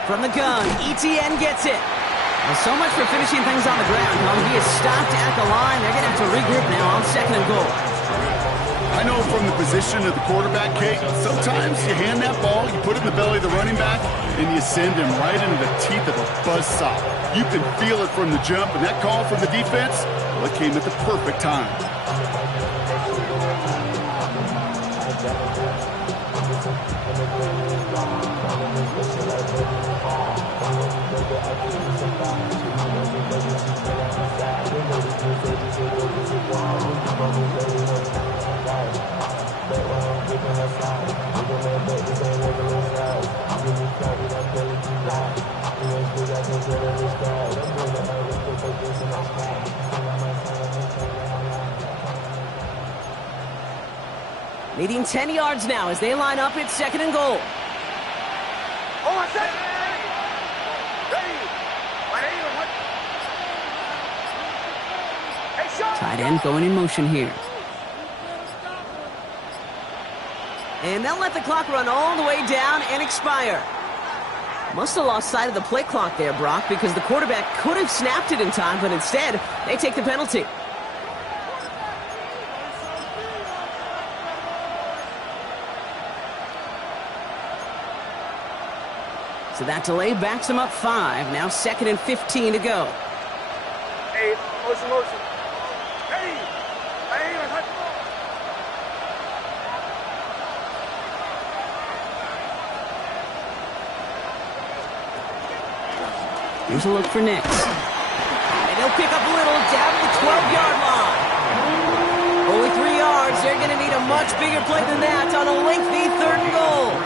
From the gun, ETN gets it. Well, so much for finishing things on the ground. He is stopped at the line. They're going to have to regroup now on 2nd and goal. I know from the position of the quarterback, Kate, sometimes you hand that ball, you put it in the belly of the running back, and you send him right into the teeth of a buzzsaw. You can feel it from the jump, and that call from the defense, well, it came at the perfect time. Leading 10 yards now as they line up at 2nd and goal. Oh, I said. Tight end going in motion here. And they'll let the clock run all the way down and expire. Must have lost sight of the play clock there, Brock, because the quarterback could have snapped it in time, but instead, they take the penalty. So that delay backs him up 5. Now 2nd and 15 to go. Hey, motion. Hey! Here's a look for Nix. And he'll pick up a little down to the 12-yard line. Only 3 yards. They're going to need a much bigger play than that on a lengthy 3rd and goal.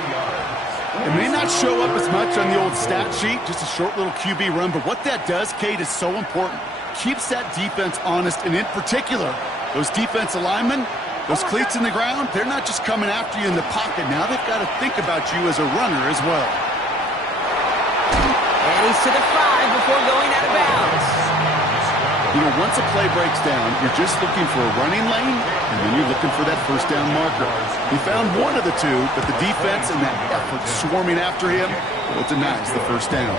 It may not show up as much on the old stat sheet, just a short little QB run, but what that does, Kate, is so important. Keeps that defense honest, and in particular, those defensive linemen, those cleats in the ground, they're not just coming after you in the pocket. Now they've got to think about you as a runner as well. And he's to the 5 before going out of bounds. You know, once a play breaks down, you're just looking for a running lane, and then you're looking for that 1st down marker. He found one of the two, but the defense and that effort swarming after him, well, denies the 1st down.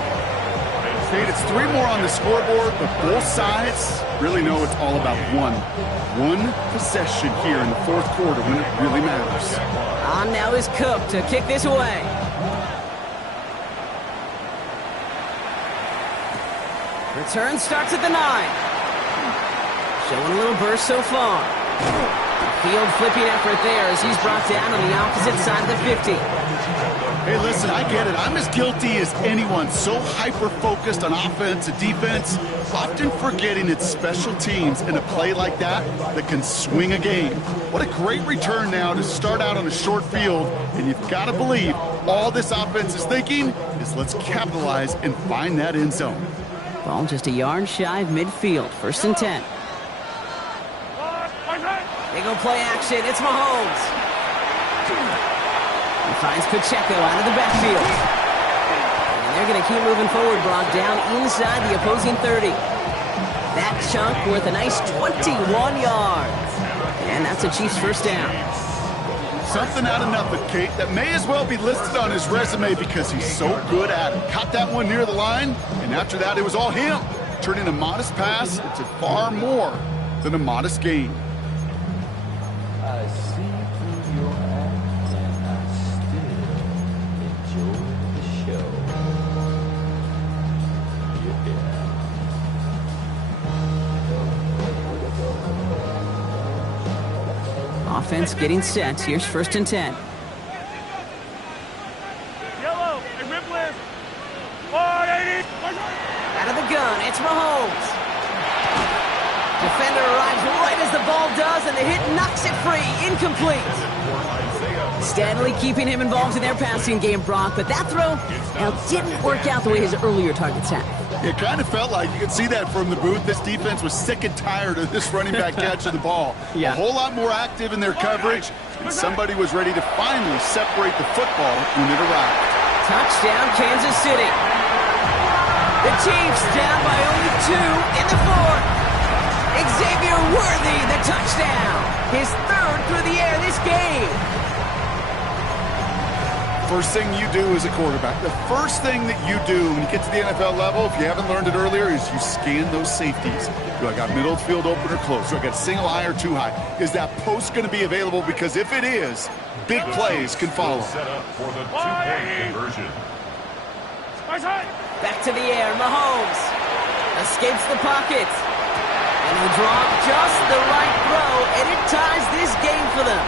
State, it's 3 more on the scoreboard, but both sides really know it's all about one possession here in the 4th quarter when it really matters. On now is Cook to kick this away. Return starts at the 9. Showing a little burst so far. Field flipping effort there as he's brought down on the opposite side of the 50. Hey, listen, I get it. I'm as guilty as anyone. So hyper-focused on offense and defense, often forgetting it's special teams in a play like that can swing a game. What a great return now to start out on a short field, and you've got to believe all this offense is thinking is let's capitalize and find that end zone. Ball just a yard shy of midfield. 1st and 10. They go play action. It's Mahomes. He finds Pacheco out of the backfield. And they're going to keep moving forward, Brock, down inside the opposing 30. That chunk worth a nice 21 yards. And that's a Chiefs 1st down. Something out of nothing, Kate, that may as well be listed on his resume because he's so good at it. Caught that one near the line, and after that, it was all him. Turning a modest pass into far more than a modest gain. I see through your act, and I still enjoy the show. Offense getting set. Here's 1st and 10. Yellow, and Ripley. 480. Out of the gun, it's Mahomes. Defender arrives right as the ball does, and the hit knocks it free. Incomplete. Steadily keeping him involved in their passing game, Brock, but that throw didn't work out the way his earlier targets had. It kind of felt like you could see that from the booth. This defense was sick and tired of this running back catching the ball. Yeah. A whole lot more active in their coverage, and somebody was ready to finally separate the football when it arrived. Touchdown, Kansas City. The Chiefs down by only 2 in the 4th. Xavier Worthy, the touchdown. His third through the air this game. First thing you do as a quarterback, the first thing that you do when you get to the NFL level, if you haven't learned it earlier, is you scan those safeties. Do I got middle field open or close? Do I got single high or two high? Is that post going to be available? Because if it is, big plays can follow. Set up for the two-point conversion. Back to the air, Mahomes escapes the pocket. And he dropped just the right throw, and it ties this game for them.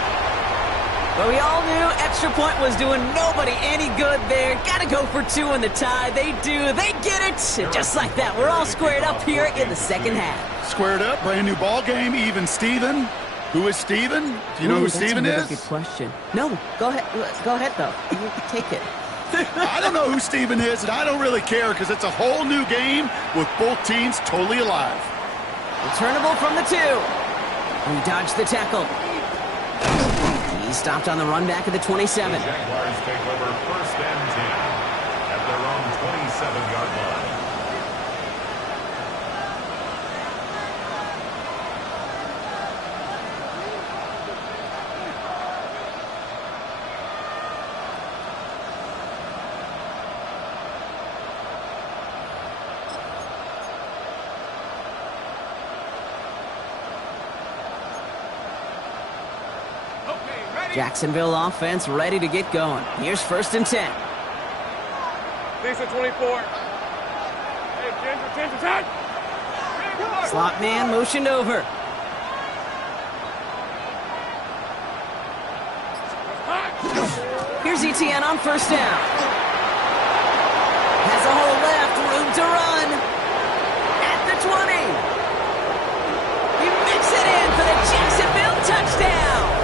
But we all knew extra point was doing nobody any good there. Got to go for two in the tie. They do. They get it. And just like that, we're all squared up here in the second half. Squared up, brand new ball game, even Steven. Who is Steven? Do you know who Steven is? That's a good question. No, go ahead. Go ahead, though. You take it. I don't know who Steven is, and I don't really care because it's a whole new game with both teams totally alive. Returnable from the two. He dodged the tackle. He stopped on the run back at the 27. The Jaguars take over 1st and 10 at their own 27-yard line. Jacksonville offense ready to get going. Here's 1st and 10. Lisa 24. Hey, Ginger, Slot man motioned over. Here's ETN on 1st down. Has a hole left, room to run. At the 20. He makes it in for the Jacksonville touchdown.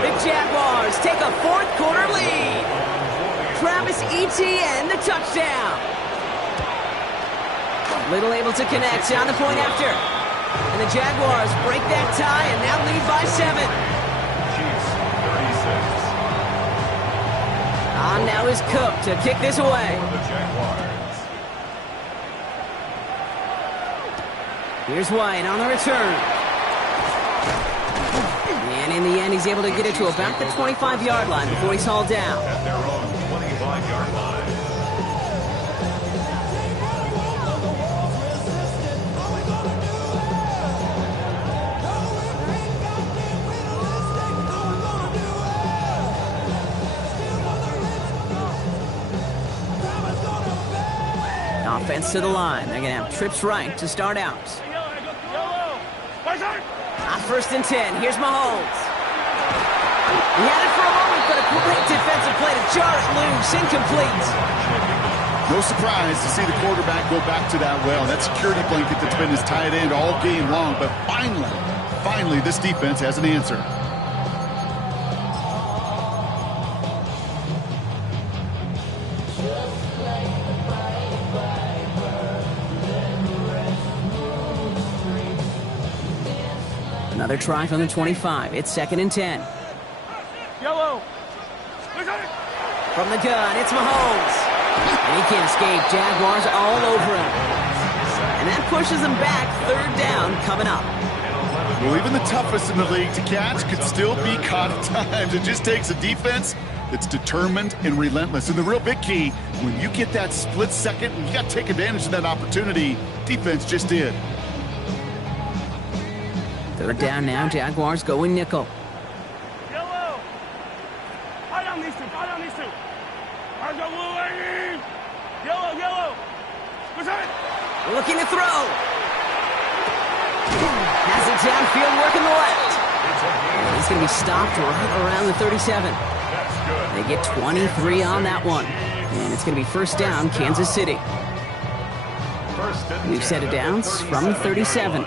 The Jaguars take a 4th quarter lead. Travis Etienne, the touchdown. Little able to connect on the point after. And the Jaguars break that tie and now lead by 7. Chiefs 36. On now is Cook to kick this away. For the Jaguars. Here's White on the return. And in the end, he's able to get it to about the 25-yard line before he's hauled down. At their own 25-yard line. Offense to the line. They're going to have trips right to start out. On 1st and 10, here's Mahomes. He had it for a moment, but a great defensive play to jar it loose, incomplete. No surprise to see the quarterback go back to that well. That security blanket that's been his tight end all game long, but finally, this defense has an answer. Another try from the 25. It's 2nd and 10. Yellow. From the gun, it's Mahomes. And he can't escape. Jaguars all over him. And that pushes him back. 3rd down coming up. Well, even the toughest in the league to catch could still be caught at times. It just takes a defense that's determined and relentless. And the real big key, when you get that split second, you got to take advantage of that opportunity. Defense just did. 3rd down now. Jaguars going nickel. Yellow. High on these two. Hard go blue, lady. Yellow. Looking to throw. Has it downfield, working the left. And he's going to be stopped right around the 37. They get 23 on that one. And it's going to be 1st down, Kansas City. We've set it down from 37.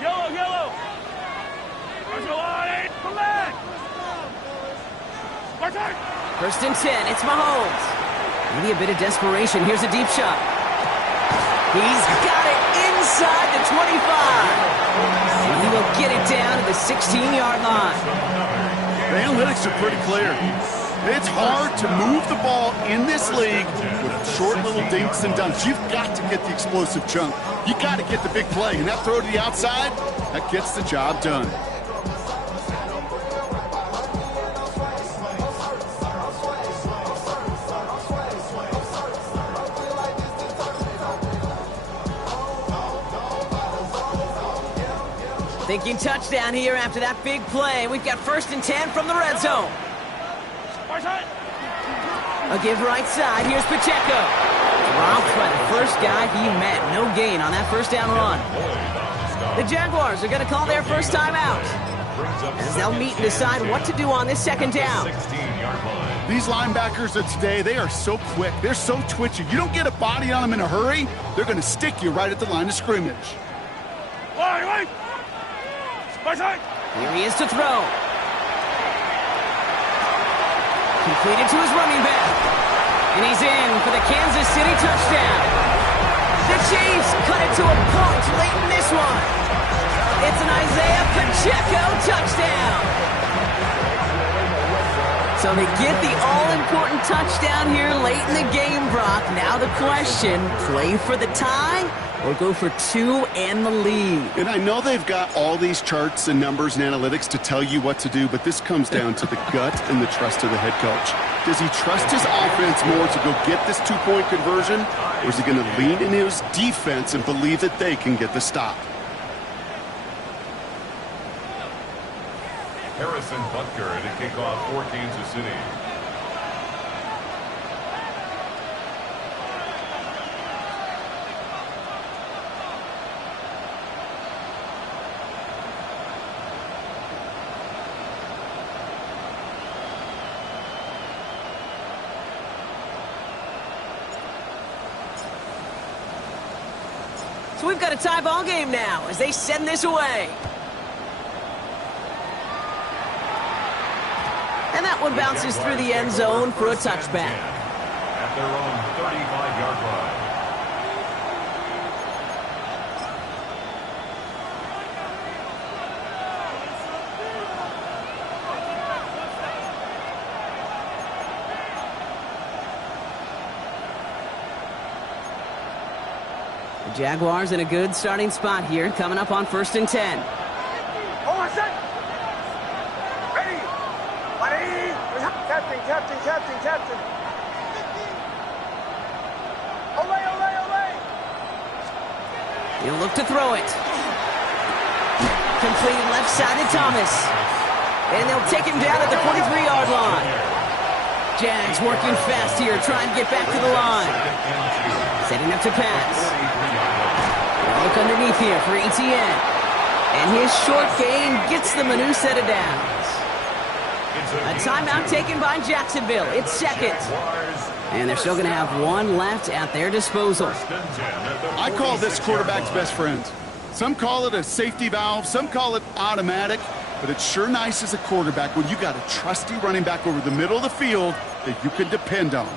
Yellow. Come back. 1st and 10, it's Mahomes. Maybe a bit of desperation. Here's a deep shot. He's got it inside the 25. And he will get it down to the 16-yard line. The analytics are pretty clear. It's hard to move the ball in this league with short little dinks and dunks. You've got to get the explosive chunk. You got to get the big play, and that throw to the outside, that gets the job done. Thinking touchdown here after that big play. We've got 1st and 10 from the red zone. A give right side. Here's Pacheco. Dropped by the first guy he met. No gain on that first down run. The Jaguars are going to call their first time out, as they'll meet and decide what to do on this 2nd down. These linebackers of today, they are so quick. They're so twitchy. You don't get a body on them in a hurry, they're going to stick you right at the line of scrimmage. Here he is to throw. Completed to his running back. And he's in for the Kansas City touchdown. The Chiefs cut it to a point late in this one. It's an Isaiah Pacheco touchdown. So they get the all-important touchdown here late in the game, Brock. Now the question, play for the tie or go for 2 and the lead? And I know they've got all these charts and numbers and analytics to tell you what to do, but this comes down to the gut and the trust of the head coach. Does he trust his offense more to go get this 2-point conversion, or is he going to lean in his defense and believe that they can get the stop? Harrison Butker to kick off for Kansas City. So we've got a tie ball game now as they send this away. And that one bounces through the end zone for a touchback. At their own 35-yard line. The Jaguars in a good starting spot here, coming up on 1st and 10. Hold on a sec. Ready. Ready. Captain. Olay, olay, olay. He'll look to throw it. Complete left side to Thomas. And they'll take him down at the 43-yard line. Jags working fast here, trying to get back to the line. Setting up to pass. Look underneath here for ETN. And his short gain gets them a new set of downs. A timeout taken by Jacksonville. It's 2nd. And they're still going to have 1 left at their disposal. I call this quarterback's best friend. Some call it a safety valve, some call it automatic, but it's sure nice as a quarterback when you got a trusty running back over the middle of the field that you can depend on.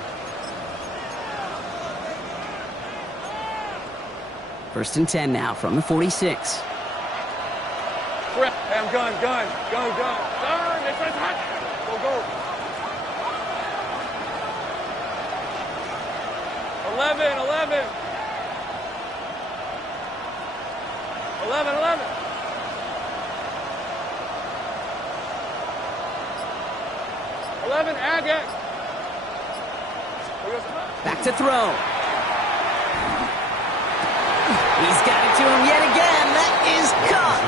1st and 10 now from the 46. Hey, I'm gun. Next one's hot. Go. 11. 11, Agate. Back to throw. He's got it to him yet again. That is caught.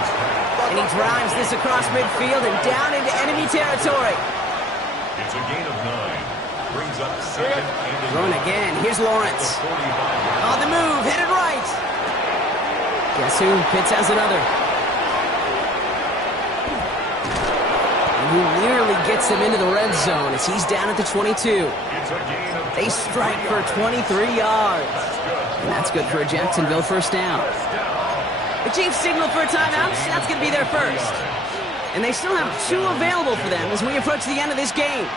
And he drives this across midfield and down into enemy territory. It's a gain of 9. Brings up 2nd and Thrown again. Here's Lawrence. On the move, headed right. Guess who? Pitts has another. And he nearly gets them into the red zone as he's down at the 22. They strike for 23 yards. And that's good for a Jacksonville first down. The Chiefs signal for a timeout. That's going to be their first. And they still have 2 available for them as we approach the end of this game.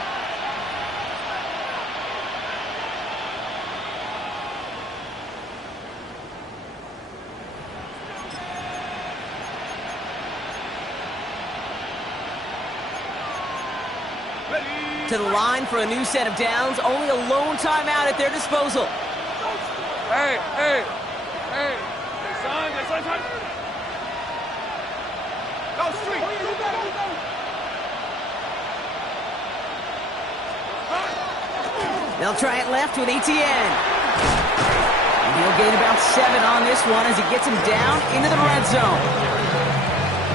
to the line for a new set of downs. Only a lone timeout at their disposal. Hey, son. Go, street. They'll try it left with Etienne. And he'll gain about 7 on this one as he gets him down into the red zone.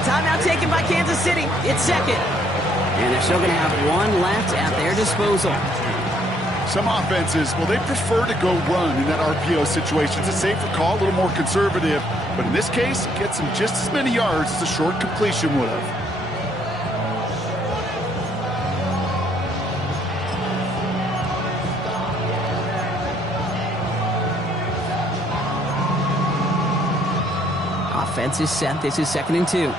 Timeout taken by Kansas City. It's second. And they're still going to have 1 left at their disposal. Some offenses, well, they prefer to go run in that RPO situation. It's a safer call, a little more conservative. But in this case, it gets him just as many yards as a short completion would have. Offense is set. This is 2nd and 2.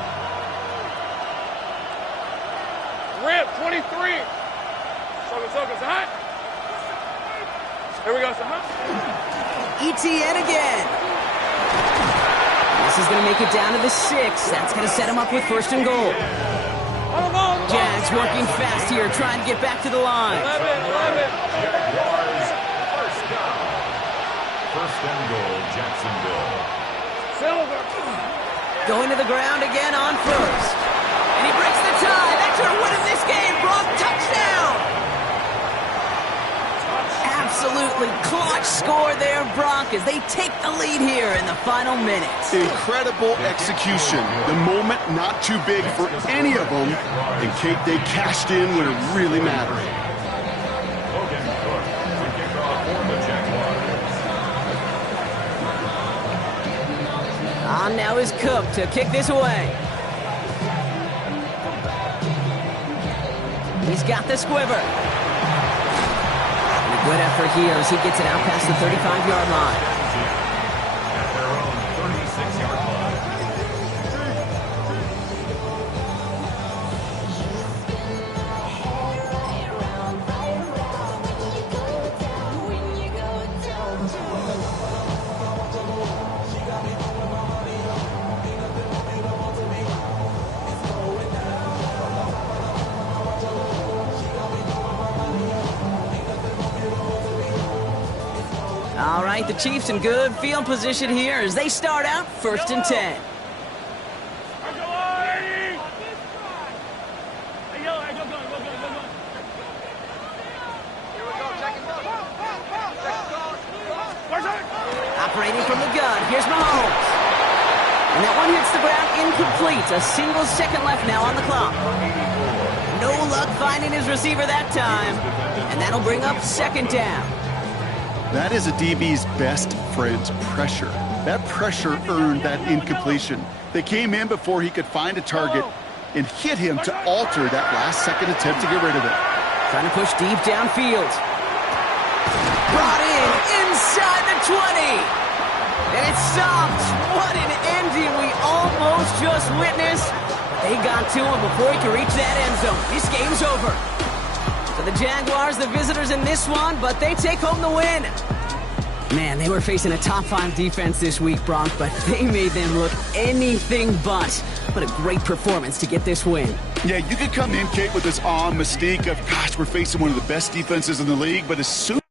Rip, 23. Soka, Sahai. Here we go, Sahai. Etienne again. This is going to make it down to the 6. That's going to set him up with 1st and goal. Jags working fast here, trying to get back to the line. 11. Jaguars, first down. 1st and goal, Jacksonville. Silver. Going to the ground again on 1st. And he breaks the tie. That should have won him this game. Brock, touchdown. Absolutely clutch score there, Brock, as they take the lead here in the final minutes. Incredible execution. The moment not too big for any of them. And Kate, they cashed in when it really mattered. Logan Cook to kick off for the Jaguars. On now is Cook to kick this away. He's got the squiver. And a good effort here as he gets it out past the 35-yard line. At their own 36-yard line. All right, the Chiefs in good field position here as they start out 1st and 10. Operating from the gun, here's Mahomes. And that one hits the ground incomplete. A single second left now on the clock. No luck finding his receiver that time. And that'll bring up 2nd down. That is a DB's best friend's pressure. That pressure earned that incompletion. They came in before he could find a target and hit him to alter that last-second attempt to get rid of it. Trying to push deep downfield. Brought in inside the 20. And it's stopped. What an ending we almost just witnessed. They got to him before he could reach that end zone. This game's over. So the Jaguars, the visitors in this one, but they take home the win. Man, they were facing a top-5 defense this week, Brock, but they made them look anything but. What a great performance to get this win. Yeah, you could come in, Kate, with this mystique of, gosh, we're facing one of the best defenses in the league, but as soon